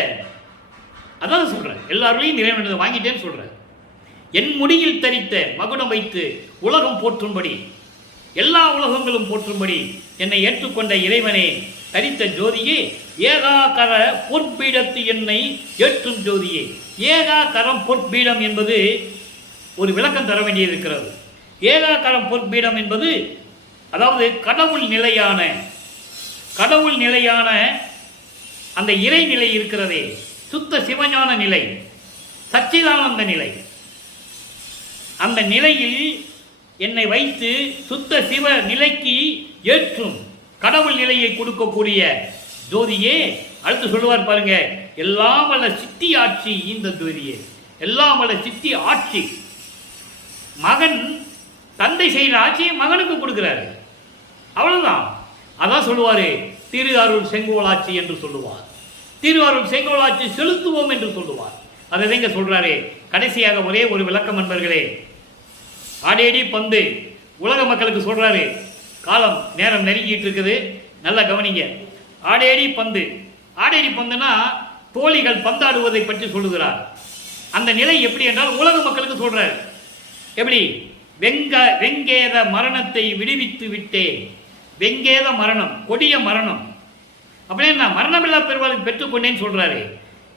அதான் சொல்றேன், எல்லாருளையும் இறைவன் வாங்கிட்டேன்னு சொல்றேன். என் முடியில் தரித்த மகுடம் வைத்து உலகம் போற்றும்படி, எல்லா உலகங்களும் போற்றும்படி என்னை ஏற்றுக்கொண்ட இறைவனே, தரித்த ஜோதியே, ஏகாகர பொற்பீடத்து என்னை ஏற்றும் ஜோதியே. ஏகாகரம் பொற்பீடம் என்பது ஒரு விளக்கம் தர வேண்டியிருக்கிறது. ஏகாகரம் பொற்பீடம் என்பது அதாவது கடவுள் நிலையான அந்த இறை நிலை இருக்கிறதே, சுத்த சிவஞான நிலை, சச்சிதானந்த நிலை. அந்த நிலையில் என்னை வைத்து சுத்த சிவ நிலைக்கு ஏற்றும் கடவுள் நிலையை கொடுக்கக்கூடிய ஜோதியே. அடுத்து சொல்லுவார் பாருங்க, எல்லாம் வல்ல சித்தி ஆட்சி இந்த ஜோதியே. எல்லாம் வல்ல சித்தி ஆட்சி. மகன் தந்தை செய்கிற ஆட்சியை மகனுக்கு கொடுக்கிறாரு, அவ்வளவுதான். அதான் சொல்லுவாரு திரு அருள் செங்கோலாட்சி என்று சொல்லுவார். திரு அருள் செங்கோலாட்சி செலுத்துவோம் என்று சொல்லுவார். அதை எங்க சொல்றாரு. கடைசியாக ஒரே ஒரு விளக்கம் நண்பர்களே. ஆடேடி பந்து உலக மக்களுக்கு சொல்றாரு. காலம் நேரம் நெருங்கிட்டு இருக்குது, நல்லா கவனிங்க. ஆடேடி பந்து. ஆடேடி பந்துனா தோழிகள் பந்தாடுவதை பற்றி சொல்லுகிறார். அந்த நிலை எப்படி என்றால் உலக மக்களுக்கு சொல்றார். எப்படி? வெங்கேத மரணத்தை விடுவித்து விட்டேன். வெங்கேத மரணம், கொடிய மரணம். அப்படின்னா மரணமில்லா பெருவாளை பெற்றுக்கொண்டேன்னு சொல்றாரு.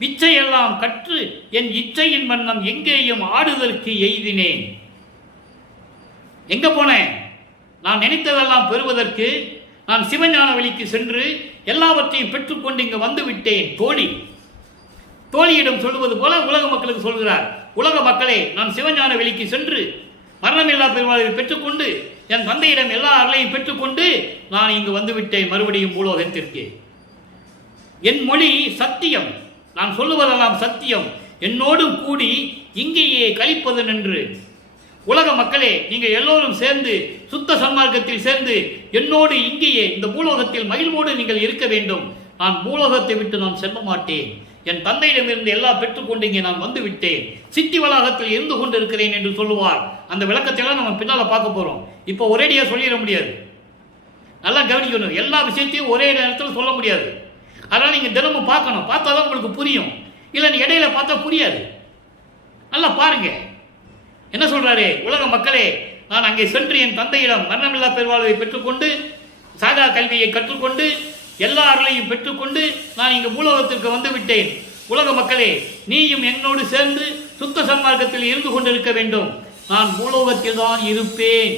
விச்சை எல்லாம் கற்று என் இச்சையின் வண்ணம் எங்கேயும் ஆடுதற்கு எய்தினேன். எங்க போனேன்? நான் நினைத்ததெல்லாம் பெறுவதற்கு நான் சிவஞான வழிக்கு சென்று எல்லாவற்றையும் பெற்றுக்கொண்டு இங்கு வந்து விட்டேன். தோழியிடம் சொல்லுவது போல உலக மக்களுக்கு சொல்கிறார். உலக மக்களே, நான் சிவஞான வெளிக்கு சென்று மரணமில்லா பெருவாழ்வை பெற்றுக்கொண்டு என் தந்தையிடம் எல்லா அருளையும் பெற்றுக்கொண்டு நான் இங்கு வந்துவிட்டேன் மறுபடியும் பூலோகத்திற்கு. என் மொழி சத்தியம், நான் சொல்லுவதெல்லாம் சத்தியம். என்னோடு கூடி இங்கேயே கழிப்பது நின்று. உலக மக்களே, நீங்கள் எல்லோரும் சேர்ந்து சுத்த சன்மார்க்கத்தில் சேர்ந்து என்னோடு இங்கேயே இந்த பூலோகத்தில் மகிழ்வோடு நீங்கள் இருக்க வேண்டும். நான் பூலோகத்தை விட்டு நான் செல்ல மாட்டேன். என் தந்தையிடமிருந்து எல்லாம் பெற்றுக்கொண்டு இங்கே நான் வந்து விட்டேன். சித்தி வளாகத்தில் இருந்து கொண்டிருக்கிறேன் என்று சொல்லுவார். அந்த விளக்கத்தையெல்லாம் நம்ம பின்னால பார்க்க போறோம். இப்போ ஒரேடியா சொல்லிட முடியாது, நல்லா கவனிக்கணும். எல்லா விஷயத்தையும் ஒரே நேரத்தில் சொல்ல முடியாது. அதனால நீங்க தினமும் பார்க்கணும், பார்த்தாதான் உங்களுக்கு புரியும். இல்லை நீ இடையில பார்த்தா புரியாது. நல்லா பாருங்க என்ன சொல்றாரு. உலக மக்களே, நான் அங்கே சென்று என் தந்தையிடம் மரணமில்லா பெருவாழ்வை பெற்றுக்கொண்டு சாகா கல்வியை கற்றுக்கொண்டு எல்லா அருளையும் பெற்றுக்கொண்டு நான் இங்கு பூலோகத்திற்கு வந்து விட்டேன். உலக மக்களே, நீயும் என்னோடு சேர்ந்து சுத்த சன்மார்க்கத்தில் இருந்து கொண்டிருக்க வேண்டும். நான் பூலோகத்தில் தான் இருப்பேன்.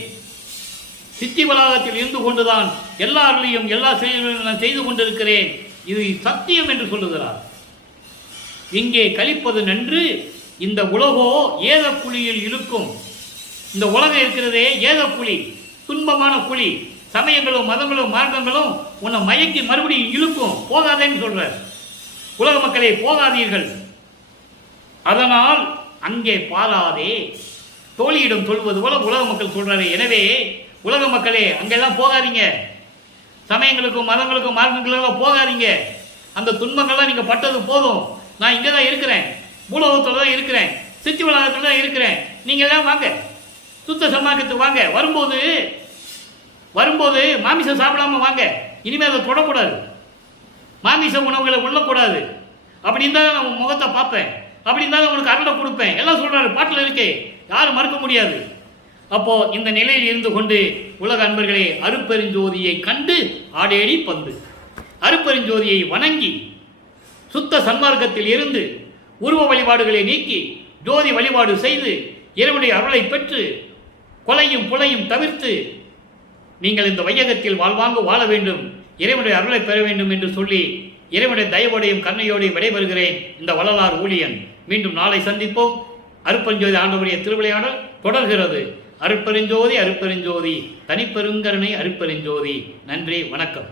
சித்தி வளாகத்தில் இருந்து கொண்டுதான் எல்லா அருளையும் எல்லா செயல்களையும் நான் செய்து கொண்டிருக்கிறேன். இது சத்தியம் என்று சொல்லுகிறார். இங்கே கழிப்பது நன்று. இந்த உலகோ ஏத குழியில் இருக்கும். இந்த உலகம் இருக்கிறதே ஏத குழி, துன்பமான குழி. சமயங்களும் மதங்களும் மார்க்கங்களும் உன்னை மயக்கி மறுபடியும் இழுக்கும். போகாதேன்னு சொல்ற. உலக மக்களே, போகாதீர்கள். அதனால் அங்கே பாராதே. தோழியிடம் சொல்வது போல உலக மக்கள் சொல்றாரு. எனவே உலக மக்களே, அங்கெல்லாம் போகாதீங்க. சமயங்களுக்கும் மதங்களுக்கும் மார்க்கங்களுக்கும் போகாதீங்க. அந்த துன்பங்கள்லாம் நீங்க பட்டது போதும். நான் இங்கே தான் இருக்கிறேன், பூலோகத்தில் தான் இருக்கிறேன், சித்தி வளாகத்தில் தான் இருக்கிறேன். நீங்க எல்லாம் வாங்க, சுத்த சன்மார்க்கத்துக்கு வாங்க. வரும்போது மாமிசம் சாப்பிடாம வாங்க. இனிமேல் அதை தொடக்கூடாது. மாமிச உணவுகளை உள்ளக்கூடாது. அப்படி இருந்தாலும் நான் உன் முகத்தை பார்ப்பேன், அப்படி இருந்தாலும் உனக்கு அருளை கொடுப்பேன். எல்லாம் சொல்றாரு, பாட்டில் இருக்கே, யாரும் மறுக்க முடியாது. அப்போ இந்த நிலையில் இருந்து கொண்டு உலக அன்பர்களே, அருப்பெருஞ்சோதியை கண்டு ஆடேடி பந்து. அருப்பெருஞ்சோதியை வணங்கி சுத்த சன்மார்க்கத்தில் இருந்து உருவ வழிபாடுகளை நீக்கி ஜோதி வழிபாடு செய்து இறைவனுடைய அருளை பெற்று கொலையும் புலையும் தவிர்த்து நீங்கள் இந்த வையகத்தில் வாழ்வாங்க வாழ வேண்டும், இறைவனுடைய அருளை பெற வேண்டும் என்று சொல்லி இறைவனுடைய தயவோடையும் கண்ணையோடையும் விடைபெறுகிறேன். இந்த வள்ளலார் ஊழியன். மீண்டும் நாளை சந்திப்போம். அருப்பெருஞ்சோதி ஆண்டவருடைய திருவிளையாடல் தொடர்கிறது. அருப்பெருஞ்சோதி அருப்பெருஞ்சோதி, தனிப்பெருங்கருணை அருப்பெருஞ்சோதி. நன்றி, வணக்கம்.